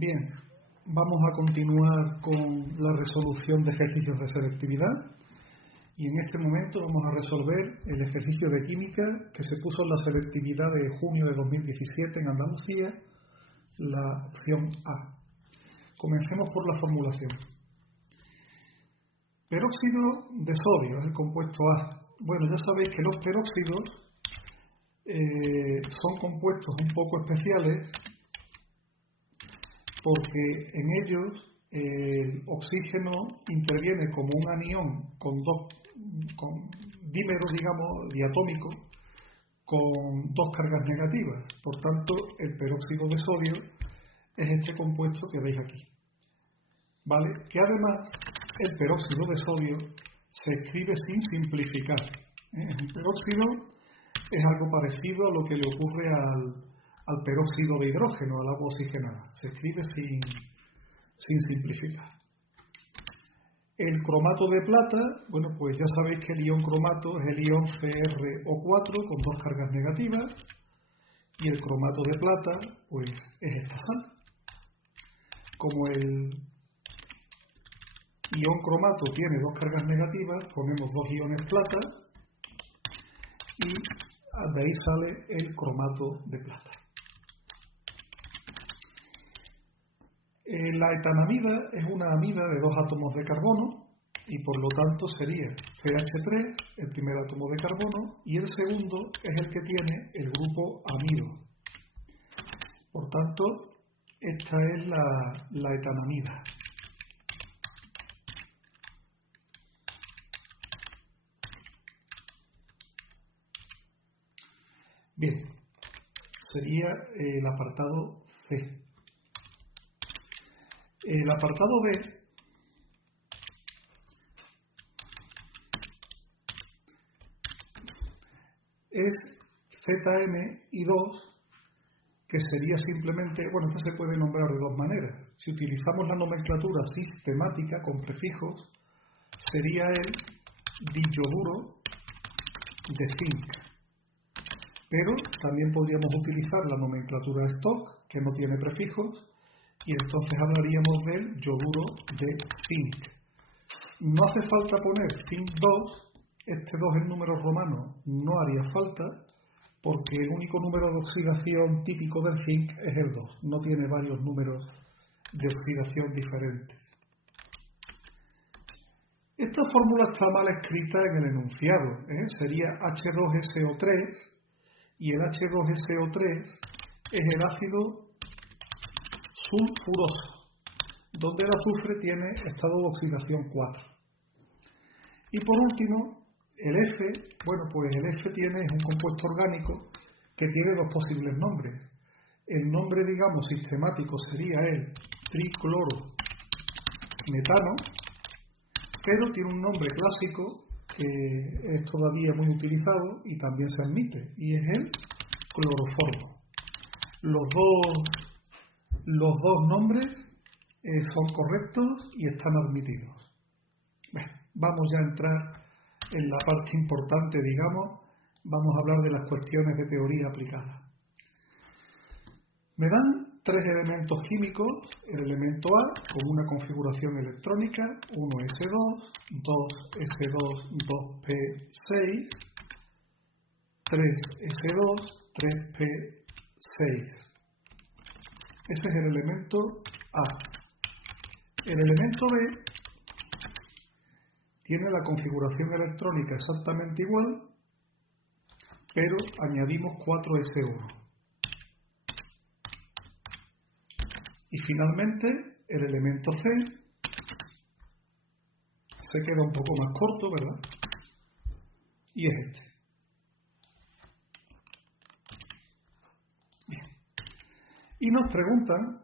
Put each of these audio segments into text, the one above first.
Bien, vamos a continuar con la resolución de ejercicios de selectividad y en este momento vamos a resolver el ejercicio de química que se puso en la selectividad de junio de 2017 en Andalucía, la opción A. Comencemos por la formulación. Peróxido de sodio es el compuesto A. Bueno, ya sabéis que los peróxidos son compuestos un poco especiales porque en ellos el oxígeno interviene como un anión con dímeros, digamos, diatómicos, con dos cargas negativas. Por tanto, el peróxido de sodio es este compuesto que veis aquí. ¿Vale? Que además el peróxido de sodio se escribe sin simplificar. El peróxido es algo parecido a lo que le ocurre al peróxido de hidrógeno, al agua oxigenada. Se escribe sin simplificar. El cromato de plata, bueno, pues ya sabéis que el ion cromato es el ion CrO4 con dos cargas negativas, y el cromato de plata, pues es esta sal. Como el ion cromato tiene dos cargas negativas, ponemos dos iones plata y de ahí sale el cromato de plata. La etanamida es una amida de dos átomos de carbono y por lo tanto sería CH3, el primer átomo de carbono, y el segundo es el que tiene el grupo amido. Por tanto, esta es la etanamida. Bien, sería el apartado C. El apartado B es ZN-I2, que sería simplemente, bueno, esto se puede nombrar de dos maneras. Si utilizamos la nomenclatura sistemática con prefijos, sería el diyoduro de zinc. Pero también podríamos utilizar la nomenclatura stock, que no tiene prefijos, y entonces hablaríamos del yoduro de zinc. No hace falta poner zinc 2, este 2 en números romanos no haría falta, porque el único número de oxidación típico del zinc es el 2, no tiene varios números de oxidación diferentes. Esta fórmula está mal escrita en el enunciado, sería H2SO3, y el H2SO3 es el ácido sulfuroso, donde el azufre tiene estado de oxidación 4. Y por último, el F, bueno, pues el F es un compuesto orgánico que tiene dos posibles nombres. El nombre, digamos, sistemático sería el triclorometano, pero tiene un nombre clásico que es todavía muy utilizado y también se admite, y es el cloroformo. Los dos nombres son correctos y están admitidos. Bueno, vamos ya a entrar en la parte importante, digamos. Vamos a hablar de las cuestiones de teoría aplicada. Me dan tres elementos químicos, el elemento A con una configuración electrónica, 1s2, 2s2, 2p6, 3s2, 3p6. Ese es el elemento A. El elemento B tiene la configuración electrónica exactamente igual, pero añadimos 4s1. Y finalmente, el elemento C se queda un poco más corto, ¿verdad? Y es este. Bien. Y nos preguntan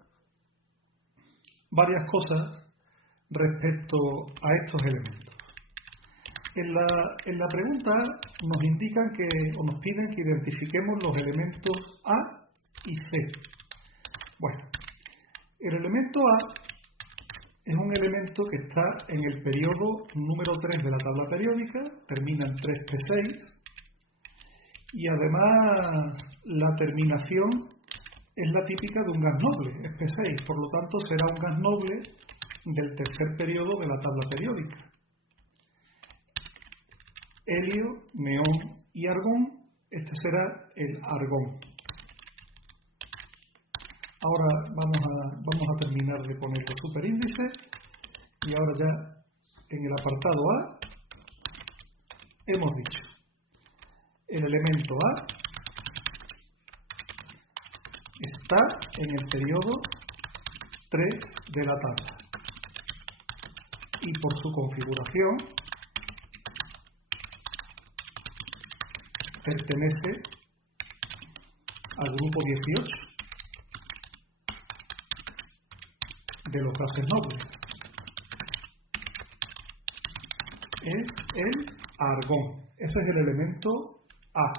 varias cosas respecto a estos elementos. En la pregunta nos indican o nos piden que identifiquemos los elementos A y C. Bueno, el elemento A es un elemento que está en el periodo número 3 de la tabla periódica, termina en 3p6, y además la terminación es la típica de un gas noble, es P6, por lo tanto será un gas noble del tercer periodo de la tabla periódica. Helio, neón y argón, este será el argón. Ahora vamos a terminar de poner los superíndices y ahora ya en el apartado A hemos dicho el elemento A está en el periodo 3 de la tabla y por su configuración pertenece al grupo 18 de los gases nobles. Es el argón. Ese es el elemento A.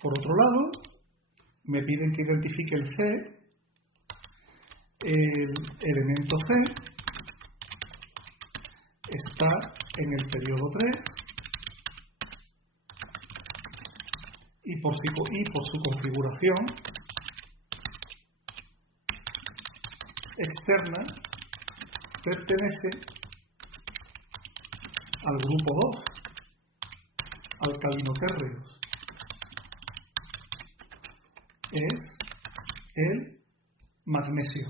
Por otro lado, me piden que identifique el C. El elemento C está en el periodo 3 y por su configuración externa pertenece al grupo 2, alcalino-térreos. Es el magnesio.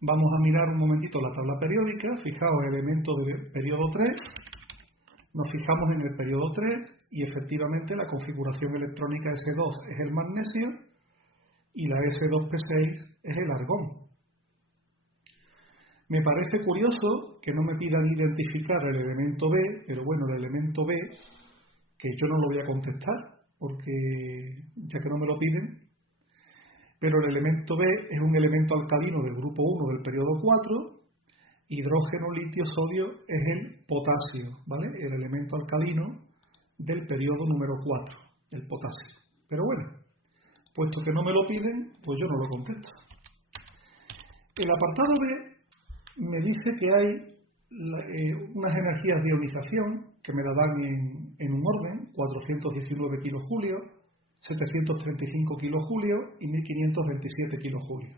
Vamos a mirar un momentito la tabla periódica. Fijaos, elemento del periodo 3. Nos fijamos en el periodo 3 y efectivamente la configuración electrónica S2 es el magnesio y la S2P6 es el argón. Me parece curioso que no me pidan identificar el elemento B, pero bueno, el elemento B, que yo no lo voy a contestar, porque ya que no me lo piden, pero el elemento B es un elemento alcalino del grupo 1 del periodo 4, hidrógeno, litio, sodio es el potasio, ¿vale? El elemento alcalino del periodo número 4, el potasio. Pero bueno, puesto que no me lo piden, pues yo no lo contesto. El apartado B me dice que hay unas energías de ionización que me la dan en un orden, 419 kilojulios, 735 kilojulios y 1527 kilojulios.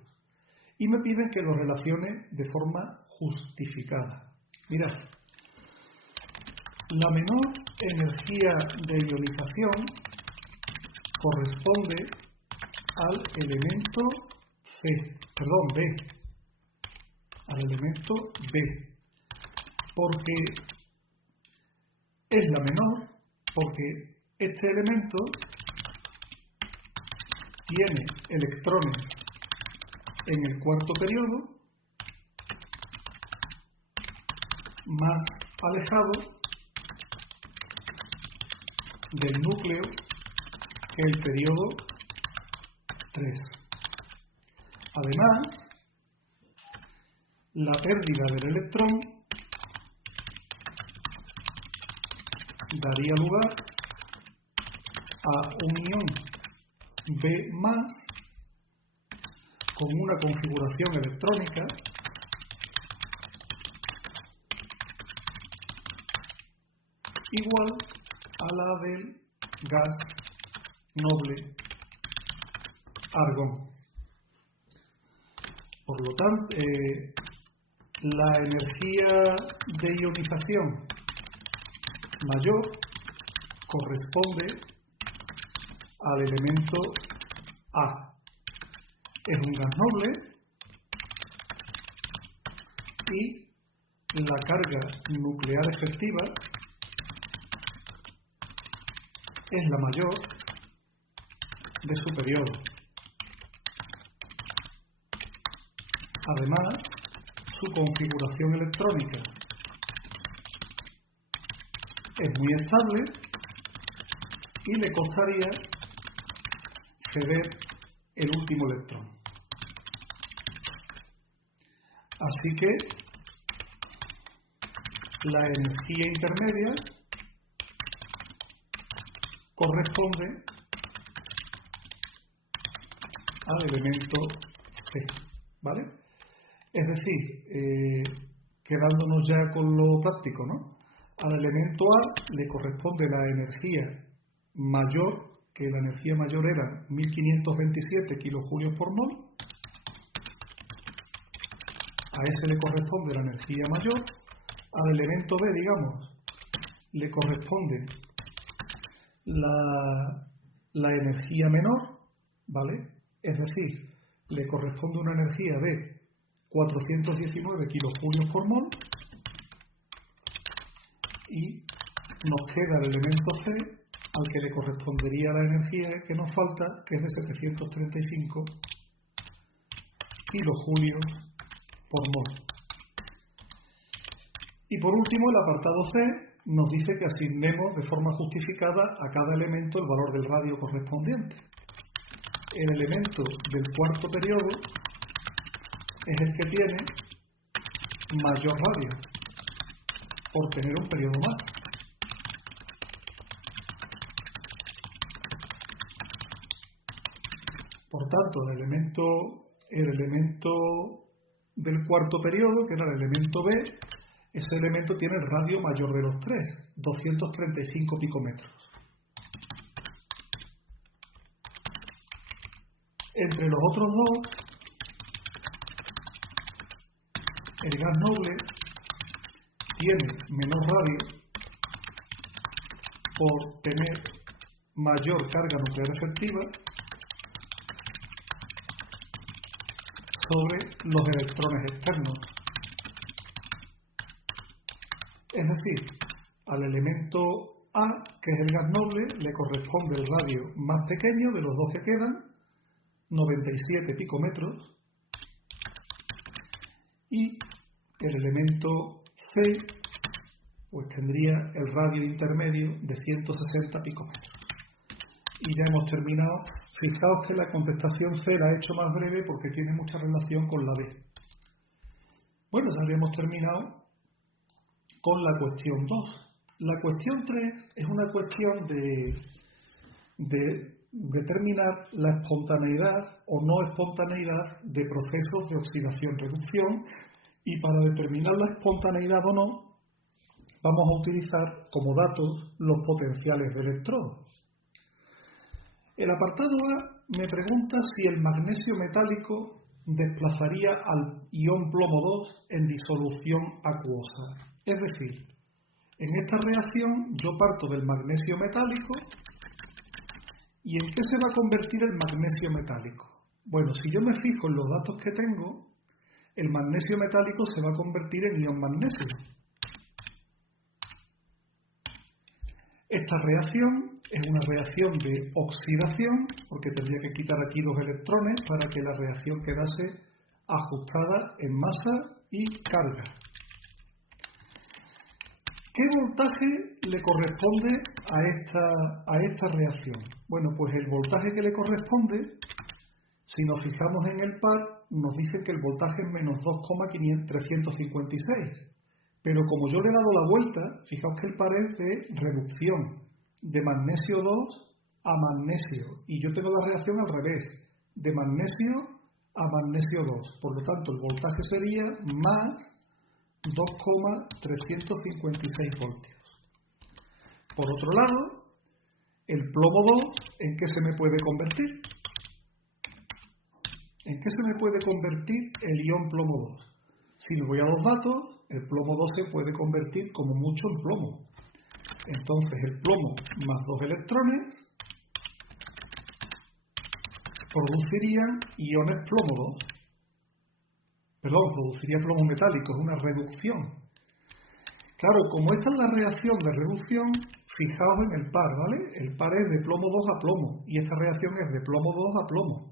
Y me piden que lo relacione de forma justificada. Mirad, la menor energía de ionización corresponde al elemento B, al elemento B, porque es la menor, porque este elemento tiene electrones en el cuarto periodo más alejado del núcleo que el periodo 3. Además, la pérdida del electrón daría lugar a un ion B+, con una configuración electrónica igual a la del gas noble argón. Por lo tanto, la energía de ionización mayor corresponde al elemento A. Es un gas noble y la carga nuclear efectiva es la mayor de su periodo. Además, su configuración electrónica es muy estable y le costaría ceder el último electrón. Así que la energía intermedia corresponde al elemento C, ¿vale? Es decir, quedándonos ya con lo práctico, ¿no? Al elemento A le corresponde la energía mayor que la energía mayor era 1527 kilojulios por mol. A ese le corresponde la energía mayor. Al elemento B, digamos, le corresponde la energía menor, ¿vale? Es decir, le corresponde una energía de 419 kilojulios por mol. Y nos queda el elemento C, al que le correspondería la energía que nos falta, que es de 735 kilojulios por mol. Y por último, el apartado C nos dice que asignemos de forma justificada a cada elemento el valor del radio correspondiente. El elemento del cuarto periodo es el que tiene mayor radio, por tener un periodo más. Por tanto, el elemento del cuarto periodo, que era el elemento B, ese elemento tiene el radio mayor de los tres, 235 picómetros. Entre los otros dos, el gas noble tiene menor radio por tener mayor carga nuclear efectiva sobre los electrones externos. Es decir, al elemento A, que es el gas noble, le corresponde el radio más pequeño de los dos que quedan, 97 picómetros, y el elemento C pues tendría el radio intermedio de 160 picómetros. Y ya hemos terminado. Fijaos que la contestación C la he hecho más breve porque tiene mucha relación con la B. Bueno, ya habíamos terminado con la cuestión 2. La cuestión 3 es una cuestión de determinar la espontaneidad o no espontaneidad de procesos de oxidación-reducción, y para determinar la espontaneidad o no vamos a utilizar como datos los potenciales de electrodo. El apartado A me pregunta si el magnesio metálico desplazaría al ion plomo 2 en disolución acuosa. Es decir, en esta reacción yo parto del magnesio metálico. ¿Y en qué se va a convertir el magnesio metálico? Bueno, si yo me fijo en los datos que tengo, el magnesio metálico se va a convertir en ion magnesio. Esta reacción es una reacción de oxidación, porque tendría que quitar aquí los electrones para que la reacción quedase ajustada en masa y carga. ¿Qué voltaje le corresponde a esta reacción? Bueno, pues el voltaje que le corresponde, si nos fijamos en el par, nos dice que el voltaje es menos 2,356. Pero como yo le he dado la vuelta, fijaos que el par es de reducción, de magnesio 2 a magnesio. Y yo tengo la reacción al revés, de magnesio a magnesio 2. Por lo tanto, el voltaje sería más 2,356 voltios. Por otro lado, el plomo 2, ¿en qué se me puede convertir? ¿En qué se me puede convertir el ion plomo 2? Si le voy a los datos, el plomo 2 se puede convertir como mucho en plomo. Entonces el plomo más 2 electrones producirían iones plomo 2. Perdón, produciría plomo metálico, es una reducción. Claro, como esta es la reacción de reducción, fijaos en el par, ¿vale? El par es de plomo 2 a plomo y esta reacción es de plomo 2 a plomo.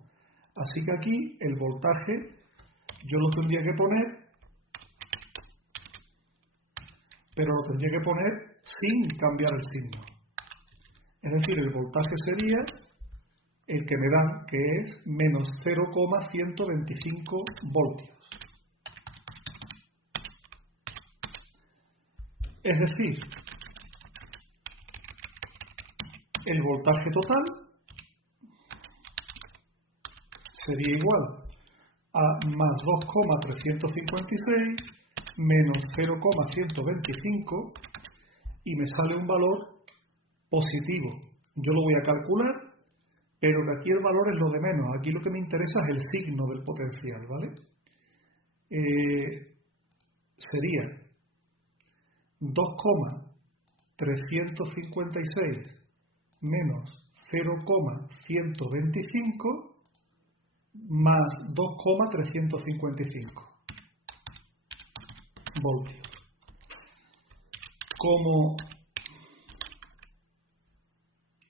Así que aquí el voltaje yo lo tendría que poner, pero lo tendría que poner sin cambiar el signo. Es decir, el voltaje sería el que me dan, que es menos 0,125 voltios. Es decir, el voltaje total sería igual a más 2,356 menos 0,125 y me sale un valor positivo. Yo lo voy a calcular pero que aquí el valor es lo de menos. Aquí lo que me interesa es el signo del potencial, ¿vale? Sería 2,356 menos 0,125 más 2,355 voltios. Como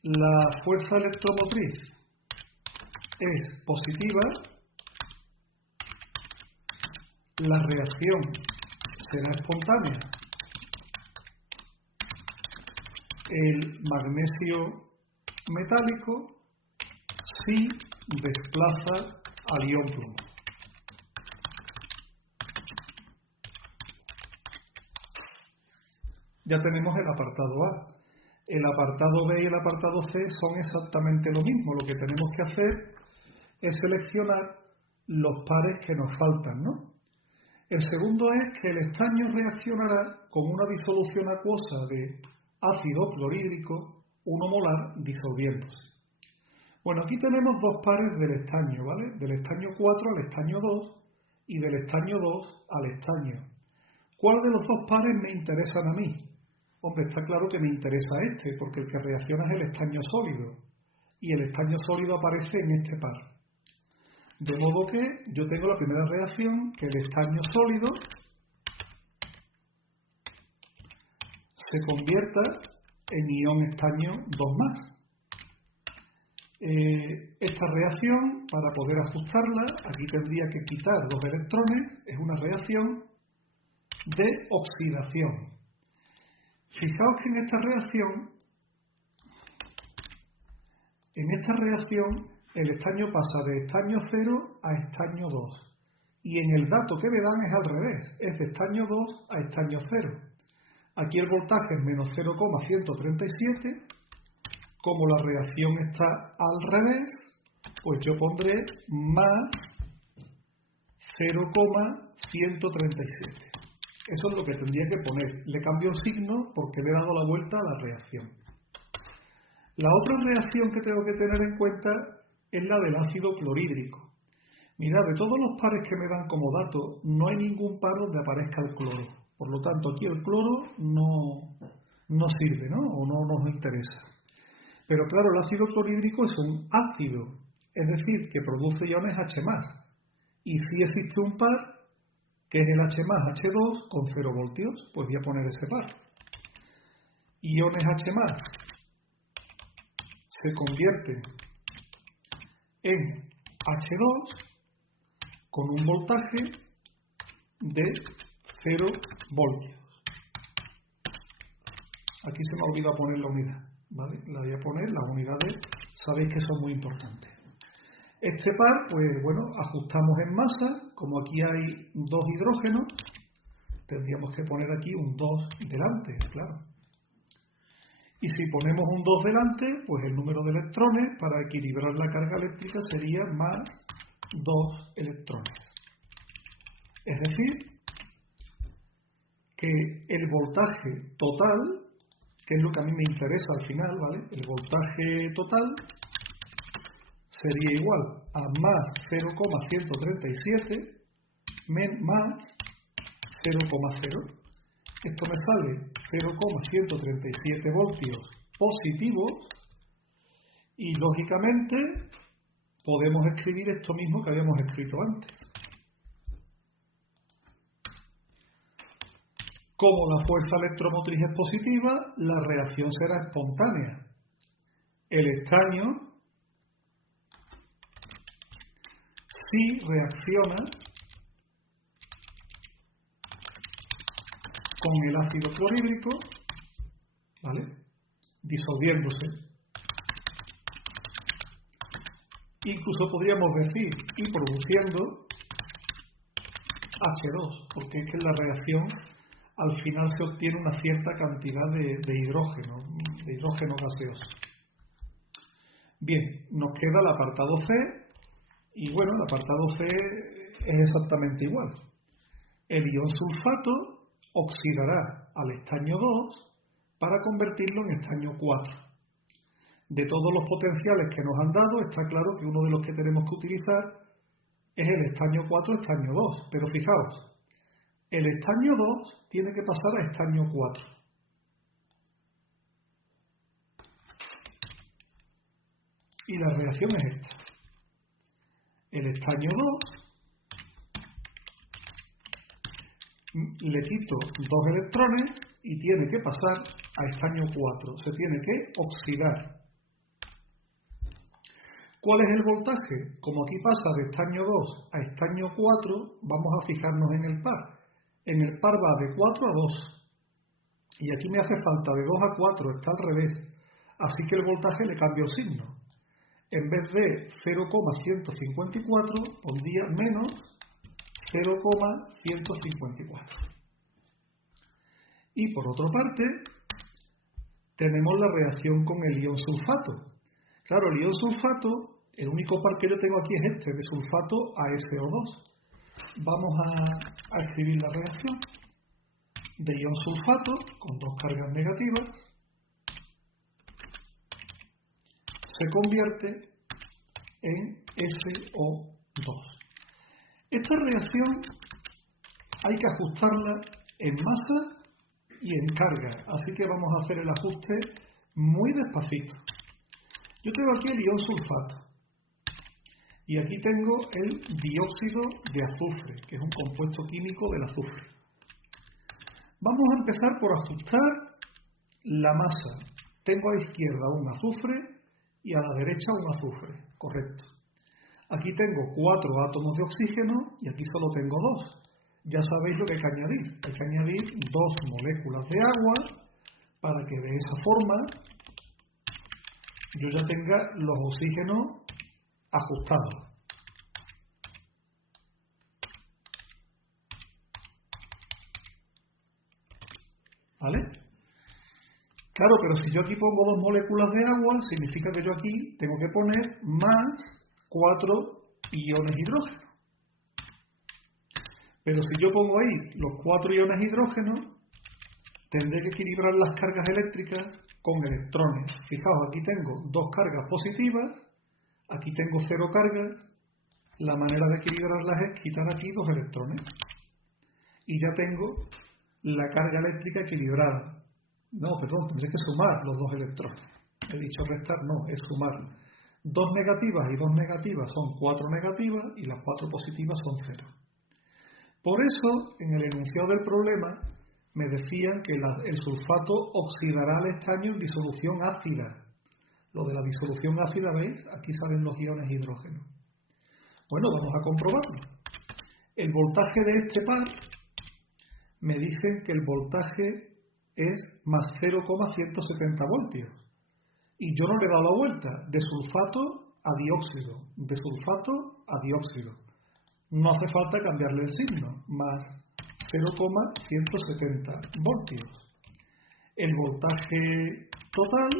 la fuerza electromotriz es positiva, la reacción será espontánea. El magnesio metálico sí desplaza al ion plomo. Ya tenemos el apartado A. El apartado B y el apartado C son exactamente lo mismo. Lo que tenemos que hacer es seleccionar los pares que nos faltan, ¿no? El segundo es que el estaño reaccionará con una disolución acuosa de ácido clorhídrico 1 molar disolviéndose. Bueno, aquí tenemos dos pares del estaño, ¿vale? Del estaño 4 al estaño 2 y del estaño 2 al estaño. ¿Cuál de los dos pares me interesan a mí? Hombre, está claro que me interesa este, porque el que reacciona es el estaño sólido, y el estaño sólido aparece en este par. De modo que yo tengo la primera reacción, que el estaño sólido se convierta en ion estaño 2+. Esta reacción, para poder ajustarla, aquí tendría que quitar 2 electrones, es una reacción de oxidación. Fijaos que en esta reacción el estaño pasa de estaño 0 a estaño 2. Y en el dato que me dan es al revés, es de estaño 2 a estaño 0. Aquí el voltaje es menos 0,137. Como la reacción está al revés, pues yo pondré más 0,137. Eso es lo que tendría que poner. Le cambio el signo porque le he dado la vuelta a la reacción. La otra reacción que tengo que tener en cuenta es la del ácido clorhídrico. Mirad, de todos los pares que me dan como dato, no hay ningún par donde aparezca el cloro. Por lo tanto, aquí el cloro no sirve, ¿no? O no nos interesa. Pero claro, el ácido clorhídrico es un ácido, es decir, que produce iones H+. Y si existe un par, que es el H+, H2, con 0 voltios, pues voy a poner ese par. Iones H+, se convierten en H2 con un voltaje de 0 voltios. Aquí se me ha olvidado poner la unidad, ¿vale? La voy a poner, las unidades sabéis que son muy importantes. Este par, pues bueno, ajustamos en masa, como aquí hay 2 hidrógenos, tendríamos que poner aquí un 2 delante, claro. Y si ponemos un 2 delante, pues el número de electrones para equilibrar la carga eléctrica sería más 2 electrones. Es decir, que el voltaje total, que es lo que a mí me interesa al final, ¿vale? El voltaje total sería igual a más 0,137 más 0,0. Esto me sale 0,137 voltios positivos y lógicamente podemos escribir esto mismo que habíamos escrito antes. Como la fuerza electromotriz es positiva, la reacción será espontánea. El estaño sí reacciona con el ácido clorhídrico, ¿vale? Disolviéndose. Incluso podríamos decir, y produciendo H2, porque es que en la reacción al final se obtiene una cierta cantidad de hidrógeno gaseoso. Bien, nos queda el apartado C, y bueno, el apartado C es exactamente igual. El ion sulfato oxidará al estaño 2 para convertirlo en estaño 4. De todos los potenciales que nos han dado, está claro que uno de los que tenemos que utilizar es el estaño 4, estaño 2. Pero fijaos, el estaño 2 tiene que pasar a estaño 4. Y la reacción es esta. El estaño 2 le quito 2 electrones y tiene que pasar a estaño 4. Se tiene que oxidar. ¿Cuál es el voltaje? Como aquí pasa de estaño 2 a estaño 4, vamos a fijarnos en el par. En el par va de 4 a 2. Y aquí me hace falta de 2 a 4, está al revés. Así que el voltaje le cambio el signo. En vez de 0,154, pondría menos 0,154. Y por otra parte, tenemos la reacción con el ion sulfato. Claro, el ion sulfato, el único par que yo tengo aquí es este, de sulfato a SO2. Vamos a escribir la reacción de ion sulfato con 2 cargas negativas. Se convierte en SO2. Esta reacción hay que ajustarla en masa y en carga, así que vamos a hacer el ajuste muy despacito. Yo tengo aquí el ion sulfato y aquí tengo el dióxido de azufre, que es un compuesto químico del azufre. Vamos a empezar por ajustar la masa. Tengo a la izquierda un azufre y a la derecha un azufre, correcto. Aquí tengo 4 átomos de oxígeno y aquí solo tengo 2. Ya sabéis lo que hay que añadir. Hay que añadir 2 moléculas de agua para que de esa forma yo ya tenga los oxígenos ajustados. ¿Vale? Claro, pero si yo aquí pongo 2 moléculas de agua, significa que yo aquí tengo que poner más 4 iones hidrógeno. Pero si yo pongo ahí los 4 iones hidrógeno, tendré que equilibrar las cargas eléctricas con electrones. Fijaos, aquí tengo 2 cargas positivas, aquí tengo 0 cargas. La manera de equilibrarlas es quitar aquí 2 electrones. Y ya tengo la carga eléctrica equilibrada. No, perdón, tendré que sumar los 2 electrones. He dicho restar, no, es sumar. 2 negativas y 2 negativas son 4 negativas y las 4 positivas son 0. Por eso, en el enunciado del problema, me decían que el sulfato oxidará al estaño en disolución ácida. Lo de la disolución ácida, ¿veis? Aquí salen los iones hidrógeno. Bueno, vamos a comprobarlo. El voltaje de este par me dicen que el voltaje es más 0,170 voltios. Y yo no le he dado la vuelta, de sulfato a dióxido, de sulfato a dióxido. No hace falta cambiarle el signo, más 0,170 voltios. El voltaje total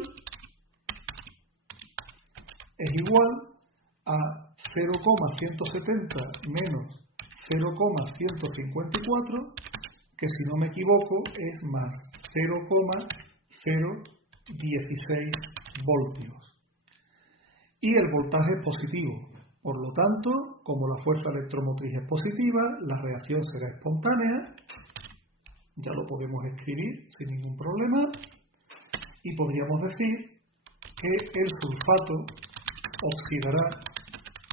es igual a 0,170 menos 0,154, que si no me equivoco es más 0,016 voltios. Y el voltaje es positivo. Por lo tanto, como la fuerza electromotriz es positiva, la reacción será espontánea. Ya lo podemos escribir sin ningún problema. Y podríamos decir que el sulfato oxidará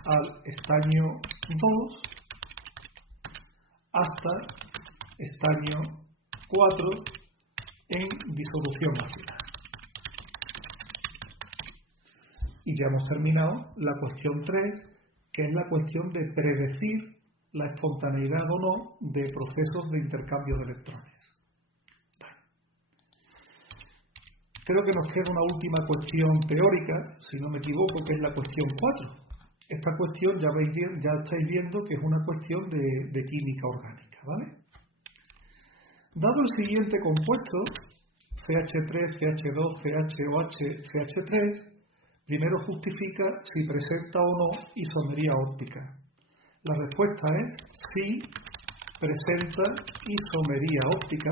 al estaño 2 hasta estaño 4 en disolución ácida. Y ya hemos terminado la cuestión 3, que es la cuestión de predecir la espontaneidad o no de procesos de intercambio de electrones. Bueno. Creo que nos queda una última cuestión teórica, si no me equivoco, que es la cuestión 4. Esta cuestión ya estáis viendo que es una cuestión de química orgánica, ¿vale? Dado el siguiente compuesto, CH3, CH2, CHOH, CH3, primero justifica si presenta o no isomería óptica. La respuesta es sí presenta isomería óptica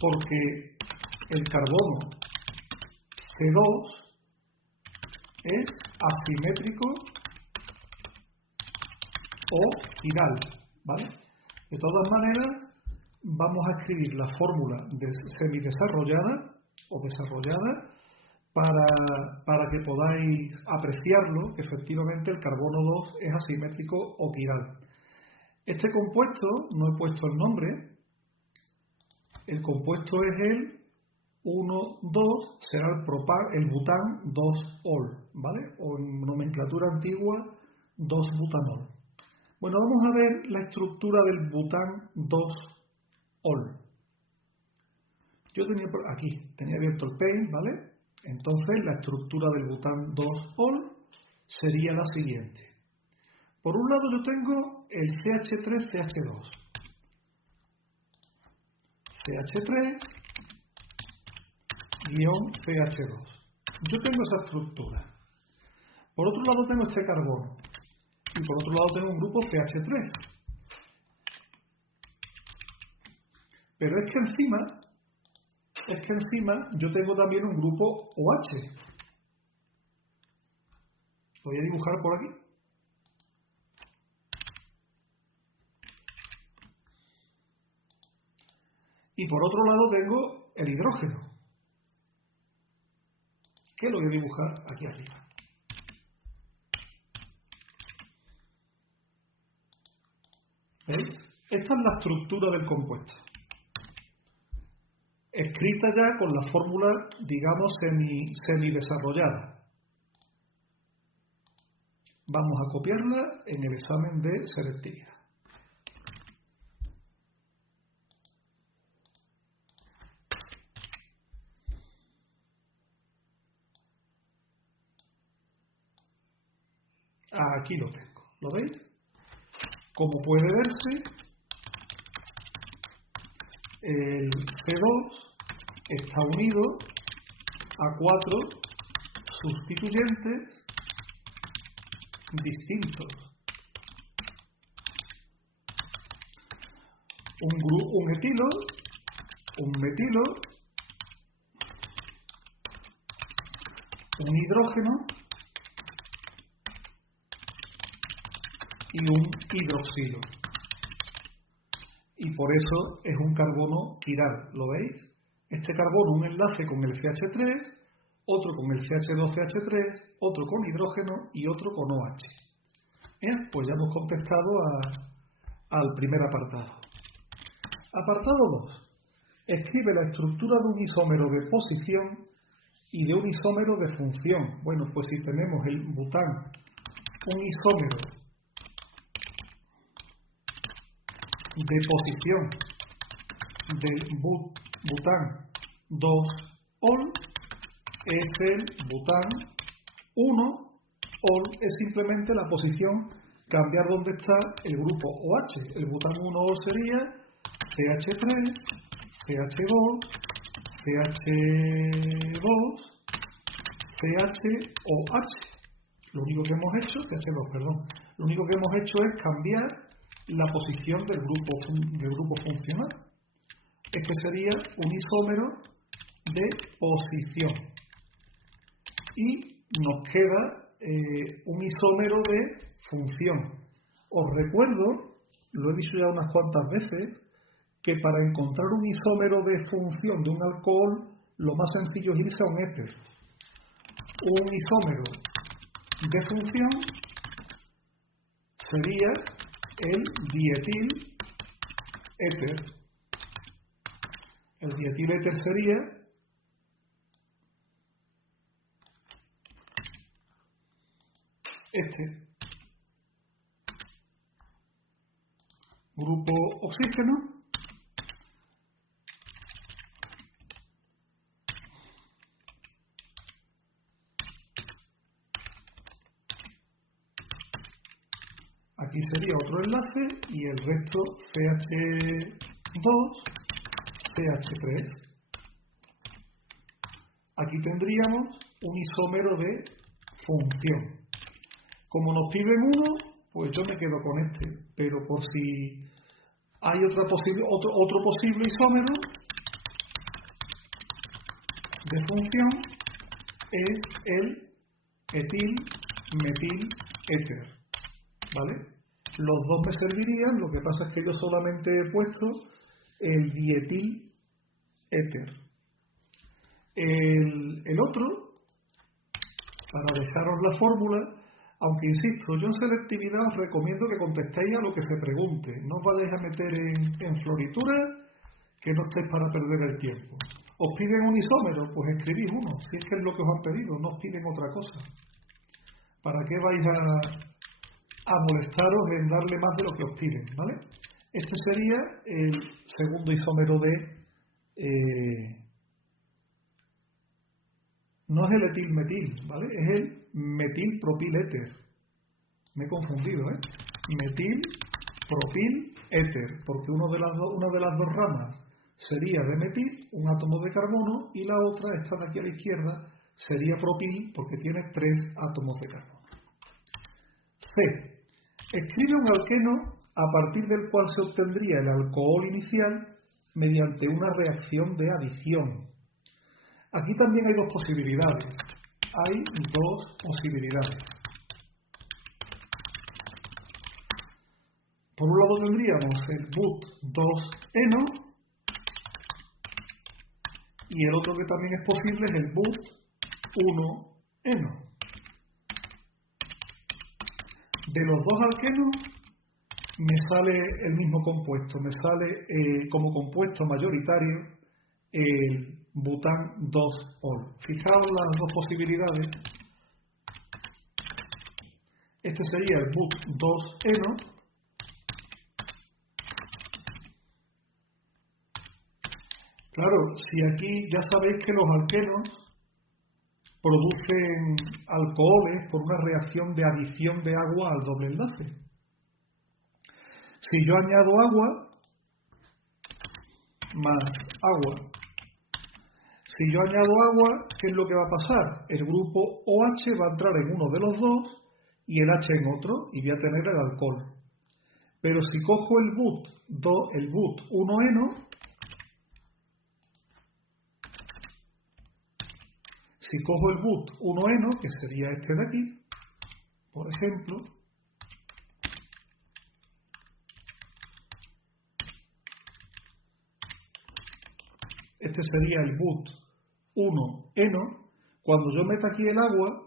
porque el carbono C2 es asimétrico o chiral, ¿vale? De todas maneras, vamos a escribir la fórmula semidesarrollada o desarrollada para que podáis apreciarlo, que efectivamente el carbono 2 es asimétrico o chiral. Este compuesto, no he puesto el nombre, el compuesto es el 1,2, será el bután 2-ol, ¿vale? O en nomenclatura antigua 2-butanol. Bueno, vamos a ver la estructura del bután 2-ol. Yo tenía abierto el Paint, ¿vale? Entonces la estructura del bután 2-ol sería la siguiente. Por un lado yo tengo el CH3CH2. CH3-CH2. Yo tengo esa estructura. Por otro lado tengo este carbono. Y por otro lado tengo un grupo CH3. Pero es que encima yo tengo también un grupo OH. Lo voy a dibujar por aquí. Y por otro lado tengo el hidrógeno, que lo voy a dibujar aquí arriba. ¿Veis? Esta es la estructura del compuesto, escrita ya con la fórmula, digamos, semidesarrollada. Vamos a copiarla en el examen de selectividad. Aquí lo tengo, ¿lo veis? Como puede verse, el C2 está unido a 4 sustituyentes distintos. Un etilo, un metilo, un hidrógeno y un hidroxilo. Y por eso es un carbono chiral, ¿lo veis? Este carbono, un enlace con el CH3, otro con el CH2CH3, otro con hidrógeno y otro con OH. Bien, pues ya hemos contestado al primer apartado. Apartado 2. Escribe la estructura de un isómero de posición y de un isómero de función. Bueno, pues si tenemos el bután, un isómero de posición del bután 2-ol, es el bután 1. Ol es simplemente la posición, cambiar dónde está el grupo OH. El bután 1-ol sería CH3, CH2, CH2, CHOH. Lo único que hemos hecho, CH2, perdón. Lo único que hemos hecho es cambiar la posición del grupo funcional. Este sería un isómero de posición. Y nos queda un isómero de función. Os recuerdo, lo he dicho ya unas cuantas veces, que para encontrar un isómero de función de un alcohol, lo más sencillo es irse a un éter. Un isómero de función sería el dietil éter. El dietil éter sería este. Grupo oxígeno aquí sería otro enlace y el resto CH2, CH3. Aquí tendríamos un isómero de función. Como nos piden uno, pues yo me quedo con este, pero por si hay otro posible isómero, de función es el etil, metil, éter, ¿vale? Los dos me servirían, lo que pasa es que yo solamente he puesto el dietil éter. El otro, para dejaros la fórmula, aunque insisto, yo en selectividad os recomiendo que contestéis a lo que se pregunte, no os vayáis a meter en florituras que no estéis para perder el tiempo. ¿Os piden un isómero? Pues escribís uno, si es que es lo que os han pedido, no os piden otra cosa. ¿Para qué vais a molestaros en darle más de lo que os piden? ¿Vale? Este sería el segundo isómero de... no es el etilmetil, ¿vale? Es el metilpropiléter. Me he confundido, ¿eh? Metilpropiléter, porque una de las dos ramas sería de metil, un átomo de carbono, y la otra, esta de aquí a la izquierda, sería propil, porque tiene 3 átomos de carbono. C. Escribe un alqueno a partir del cual se obtendría el alcohol inicial mediante una reacción de adición. Aquí también hay dos posibilidades. Por un lado tendríamos el but2-eno y el otro que también es posible es el but1-eno. De los dos alquenos me sale el mismo compuesto, me sale como compuesto mayoritario el bután 2-ol. Fijaos las dos posibilidades. Este sería el but2-eno. Claro, si aquí ya sabéis que los alquenos producen alcoholes por una reacción de adición de agua al doble enlace. Si yo añado agua más agua, si yo añado agua, ¿qué es lo que va a pasar? El grupo OH va a entrar en uno de los dos y el H en otro y voy a tener el alcohol. Pero si cojo el but1-eno, si cojo el but1-eno, que sería este de aquí, por ejemplo, este sería el but1-eno, cuando yo meta aquí el agua,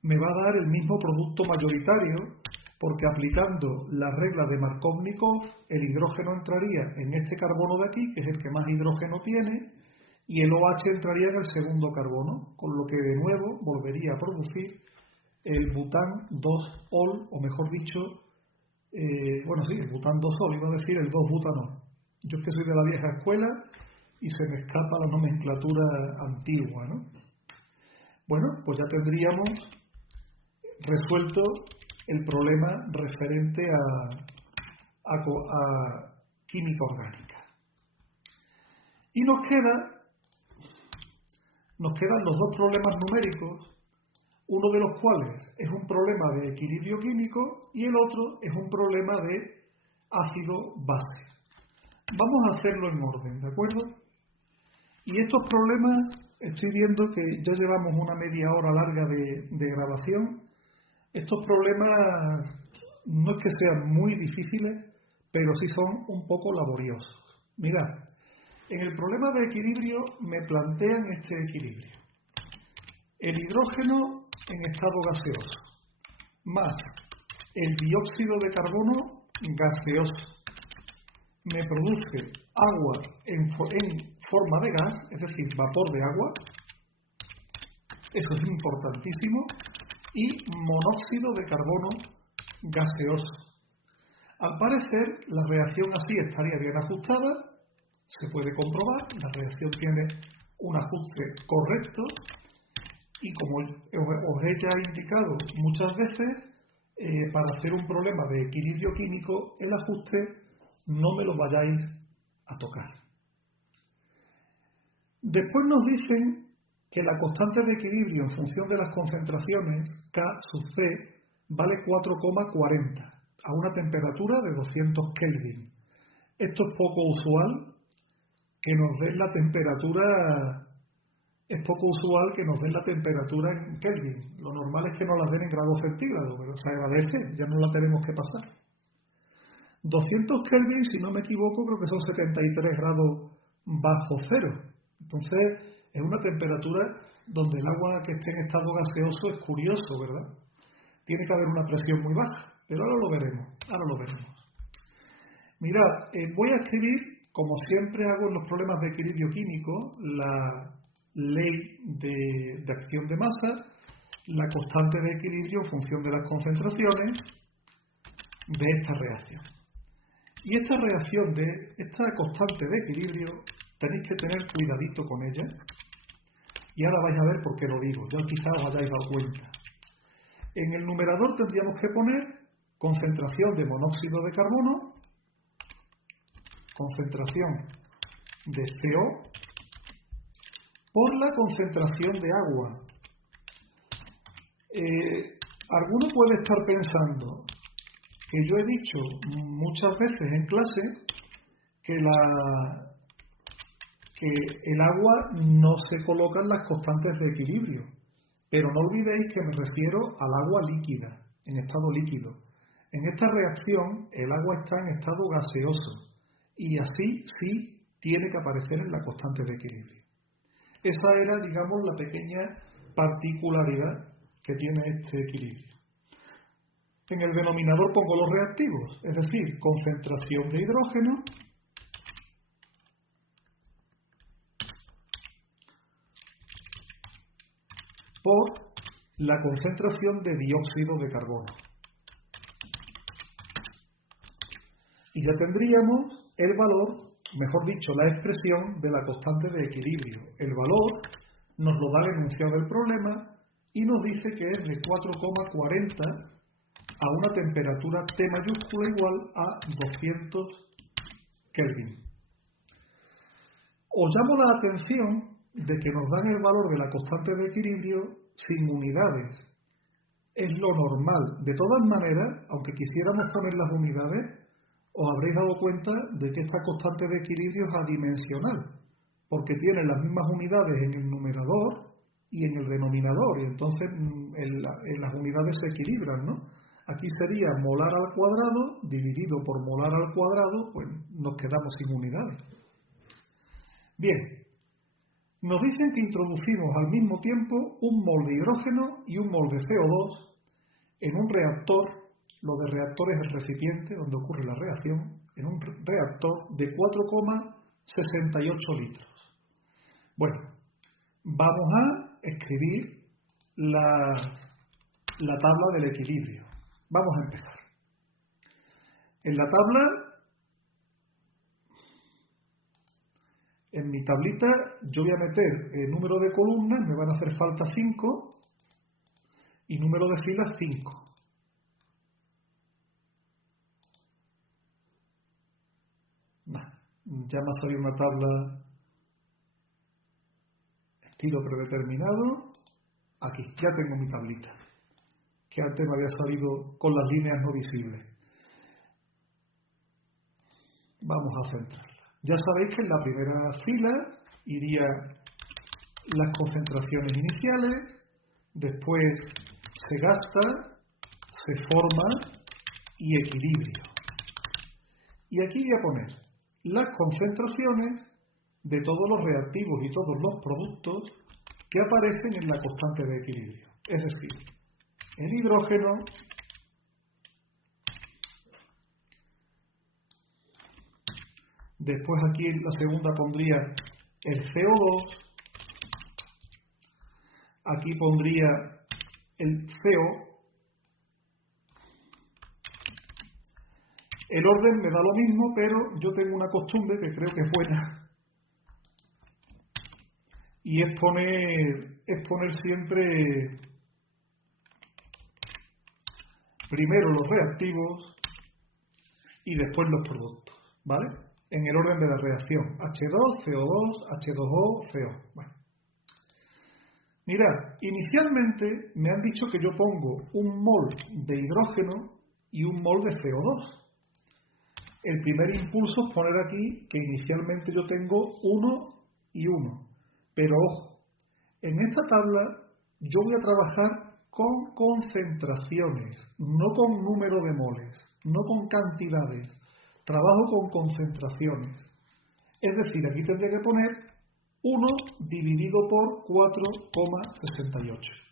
me va a dar el mismo producto mayoritario, porque aplicando la regla de Markovnikov, el hidrógeno entraría en este carbono de aquí, que es el que más hidrógeno tiene, y el OH entraría en el segundo carbono, con lo que de nuevo volvería a producir el bután 2-ol, o mejor dicho, el bután 2-ol, iba a decir el 2-butanol. Yo es que soy de la vieja escuela y se me escapa la nomenclatura antigua, ¿no? Bueno, pues ya tendríamos resuelto el problema referente a química orgánica. Y nos quedan los dos problemas numéricos, uno de los cuales es un problema de equilibrio químico y el otro es un problema de ácido-base. Vamos a hacerlo en orden, ¿de acuerdo? Y estos problemas, estoy viendo que ya llevamos una media hora larga de grabación. Estos problemas no es que sean muy difíciles, pero sí son un poco laboriosos. Mirad, en el problema de equilibrio me plantean este equilibrio. El hidrógeno en estado gaseoso más el dióxido de carbono gaseoso me produce agua en forma de gas, es decir, vapor de agua, eso es importantísimo, y monóxido de carbono gaseoso. Al parecer, la reacción así estaría bien ajustada, se puede comprobar, la reacción tiene un ajuste correcto, y como os he ya indicado muchas veces, para hacer un problema de equilibrio químico, el ajuste no me lo vayáis a tocar. Después nos dicen que la constante de equilibrio en función de las concentraciones K sub C vale 4,40 a una temperatura de 200 Kelvin. Esto es poco usual, que nos den la temperatura, es poco usual que nos den la temperatura en Kelvin. Lo normal es que nos la den en grados centígrados, pero se agradece, ya no la tenemos que pasar. 200 Kelvin, si no me equivoco, creo que son 73 grados bajo cero. Entonces, es una temperatura donde el agua que esté en estado gaseoso es curioso, ¿verdad? Tiene que haber una presión muy baja, pero ahora lo veremos. Mirad, voy a escribir, como siempre hago en los problemas de equilibrio químico, la ley de acción de masa, la constante de equilibrio en función de las concentraciones de esta reacción. Y esta reacción esta constante de equilibrio, tenéis que tener cuidadito con ella. Y ahora vais a ver por qué lo digo, ya quizás os hayáis dado cuenta. En el numerador tendríamos que poner concentración de monóxido de carbono, concentración de CO, por la concentración de agua. Alguno puede estar pensando que yo he dicho muchas veces en clase que el agua no se coloca en las constantes de equilibrio, pero no olvidéis que me refiero al agua líquida, en estado líquido. En esta reacción el agua está en estado gaseoso y así sí tiene que aparecer en la constante de equilibrio. Esa era, digamos, la pequeña particularidad que tiene este equilibrio. En el denominador pongo los reactivos, es decir, concentración de hidrógeno por la concentración de dióxido de carbono. Y ya tendríamos el valor, mejor dicho, la expresión de la constante de equilibrio. El valor nos lo da el enunciado del problema y nos dice que es de 4,40 a una temperatura T mayúscula igual a 200 Kelvin. Os llamo la atención de que nos dan el valor de la constante de equilibrio sin unidades. Es lo normal. De todas maneras, aunque quisiéramos poner las unidades, os habréis dado cuenta de que esta constante de equilibrio es adimensional, porque tiene las mismas unidades en el numerador y en el denominador, y entonces las unidades se equilibran, ¿no? Aquí sería molar al cuadrado dividido por molar al cuadrado, pues nos quedamos sin unidades. Bien, nos dicen que introducimos al mismo tiempo un mol de hidrógeno y un mol de CO2 en un reactor. Lo de reactor es el recipiente donde ocurre la reacción, en un reactor de 4,68 litros. Bueno, vamos a escribir la tabla del equilibrio. Vamos a empezar. En la tabla, en mi tablita, yo voy a meter el número de columnas, me van a hacer falta 5, y número de filas 5. Ya me ha salido una tabla estilo predeterminado. Aquí, ya tengo mi tablita, que antes me había salido con las líneas no visibles. Vamos a centrarla. Ya sabéis que en la primera fila irían las concentraciones iniciales, después se gasta, se forma y equilibrio. Y aquí voy a poner las concentraciones de todos los reactivos y todos los productos que aparecen en la constante de equilibrio. Es decir, el hidrógeno, después aquí en la segunda pondría el CO2, aquí pondría el CO. El orden me da lo mismo, pero yo tengo una costumbre que creo que es buena, y es poner siempre primero los reactivos y después los productos, ¿vale? En el orden de la reacción, H2, CO2, H2O, CO. Bueno. Mirad, inicialmente me han dicho que yo pongo un mol de hidrógeno y un mol de CO2. el primer impulso es poner aquí que inicialmente yo tengo 1 y 1. Pero ojo, en esta tabla yo voy a trabajar con concentraciones, no con número de moles, no con cantidades. Trabajo con concentraciones. Es decir, aquí tendría que poner 1 dividido por 4,68.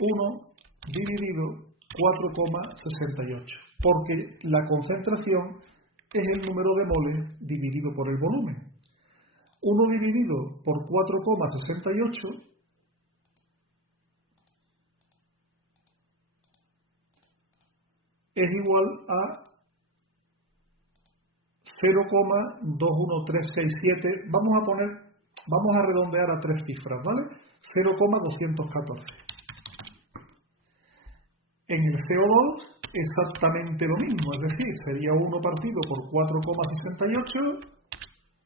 1 dividido 4,68. Porque la concentración es el número de moles dividido por el volumen. 1 dividido por 4,68 es igual a 0,21367. Vamos a redondear a 3 cifras, ¿vale? 0,214. En el CO2 exactamente lo mismo, es decir, sería 1 partido por 4,68,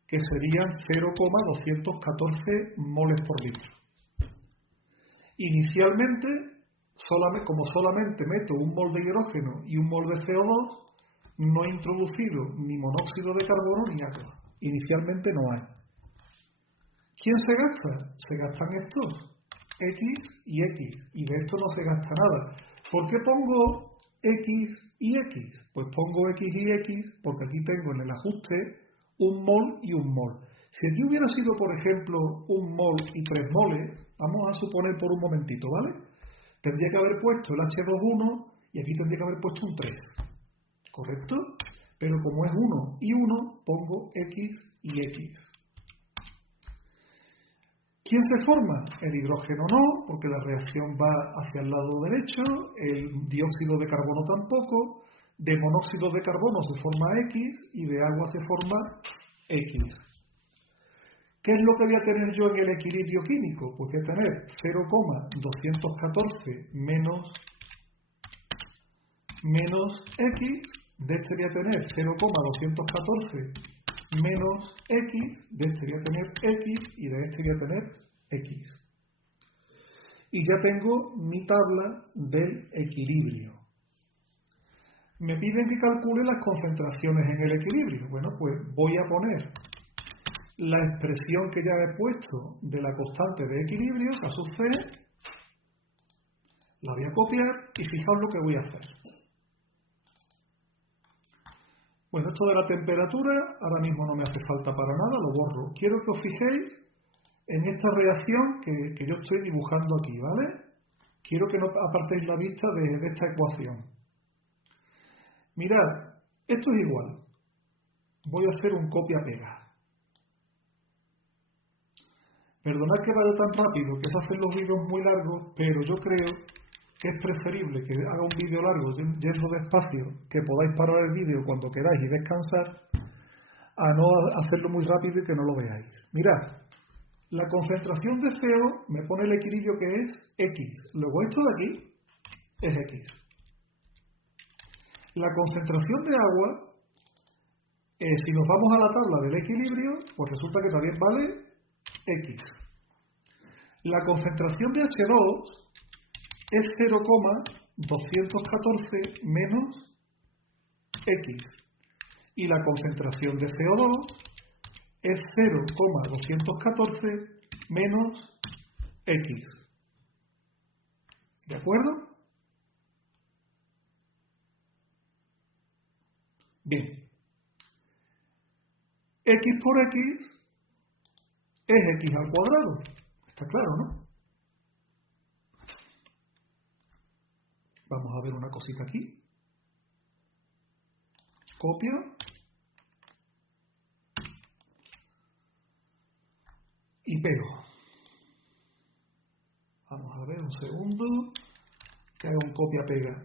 que serían 0,214 moles por litro. Inicialmente, como solamente meto un mol de hidrógeno y un mol de CO2, no he introducido ni monóxido de carbono ni agua. Inicialmente no hay. ¿Quién se gasta? Se gastan estos, X y X, y de esto no se gasta nada. ¿Por qué pongo X y X? Pues pongo X y X porque aquí tengo en el ajuste un mol y un mol. Si aquí hubiera sido, por ejemplo, un mol y 3 moles, vamos a suponer por un momentito, ¿vale? Tendría que haber puesto el H2 y aquí tendría que haber puesto un 3. ¿Correcto? Pero como es 1 y 1, pongo X y X. ¿Quién se forma? El hidrógeno no, porque la reacción va hacia el lado derecho, el dióxido de carbono tampoco, de monóxido de carbono se forma X y de agua se forma X. ¿Qué es lo que voy a tener yo en el equilibrio químico? Pues voy a tener 0,214 menos X, de este voy a tener 0,214 menos X, de este voy a tener X y de este voy a tener X. Y ya tengo mi tabla del equilibrio. Me piden que calcule las concentraciones en el equilibrio. Bueno, pues voy a poner la expresión que ya he puesto de la constante de equilibrio, caso C, la voy a copiar y fijaos lo que voy a hacer. Bueno, esto de la temperatura ahora mismo no me hace falta para nada, lo borro. Quiero que os fijéis en esta reacción que yo estoy dibujando aquí, ¿vale? Quiero que no apartéis la vista de esta ecuación. Mirad, esto es igual. Voy a hacer un copia-pega. Perdonad que vaya tan rápido, que se hacen los vídeos muy largos, pero yo creo que es preferible que haga un vídeo largo yendo despacio, que podáis parar el vídeo cuando queráis y descansar, a no hacerlo muy rápido y que no lo veáis. Mirad, la concentración de CO me pone el equilibrio que es X. Luego esto de aquí es X. La concentración de agua, si nos vamos a la tabla del equilibrio, pues resulta que también vale X. La concentración de H2 es 0,214 menos X. Y la concentración de CO2 es 0,214 menos X. ¿De acuerdo? Bien. X por X es X al cuadrado. Está claro, ¿no? Vamos a ver una cosita aquí. Copio. Y pego. Vamos a ver un segundo. Que haga un copia-pega.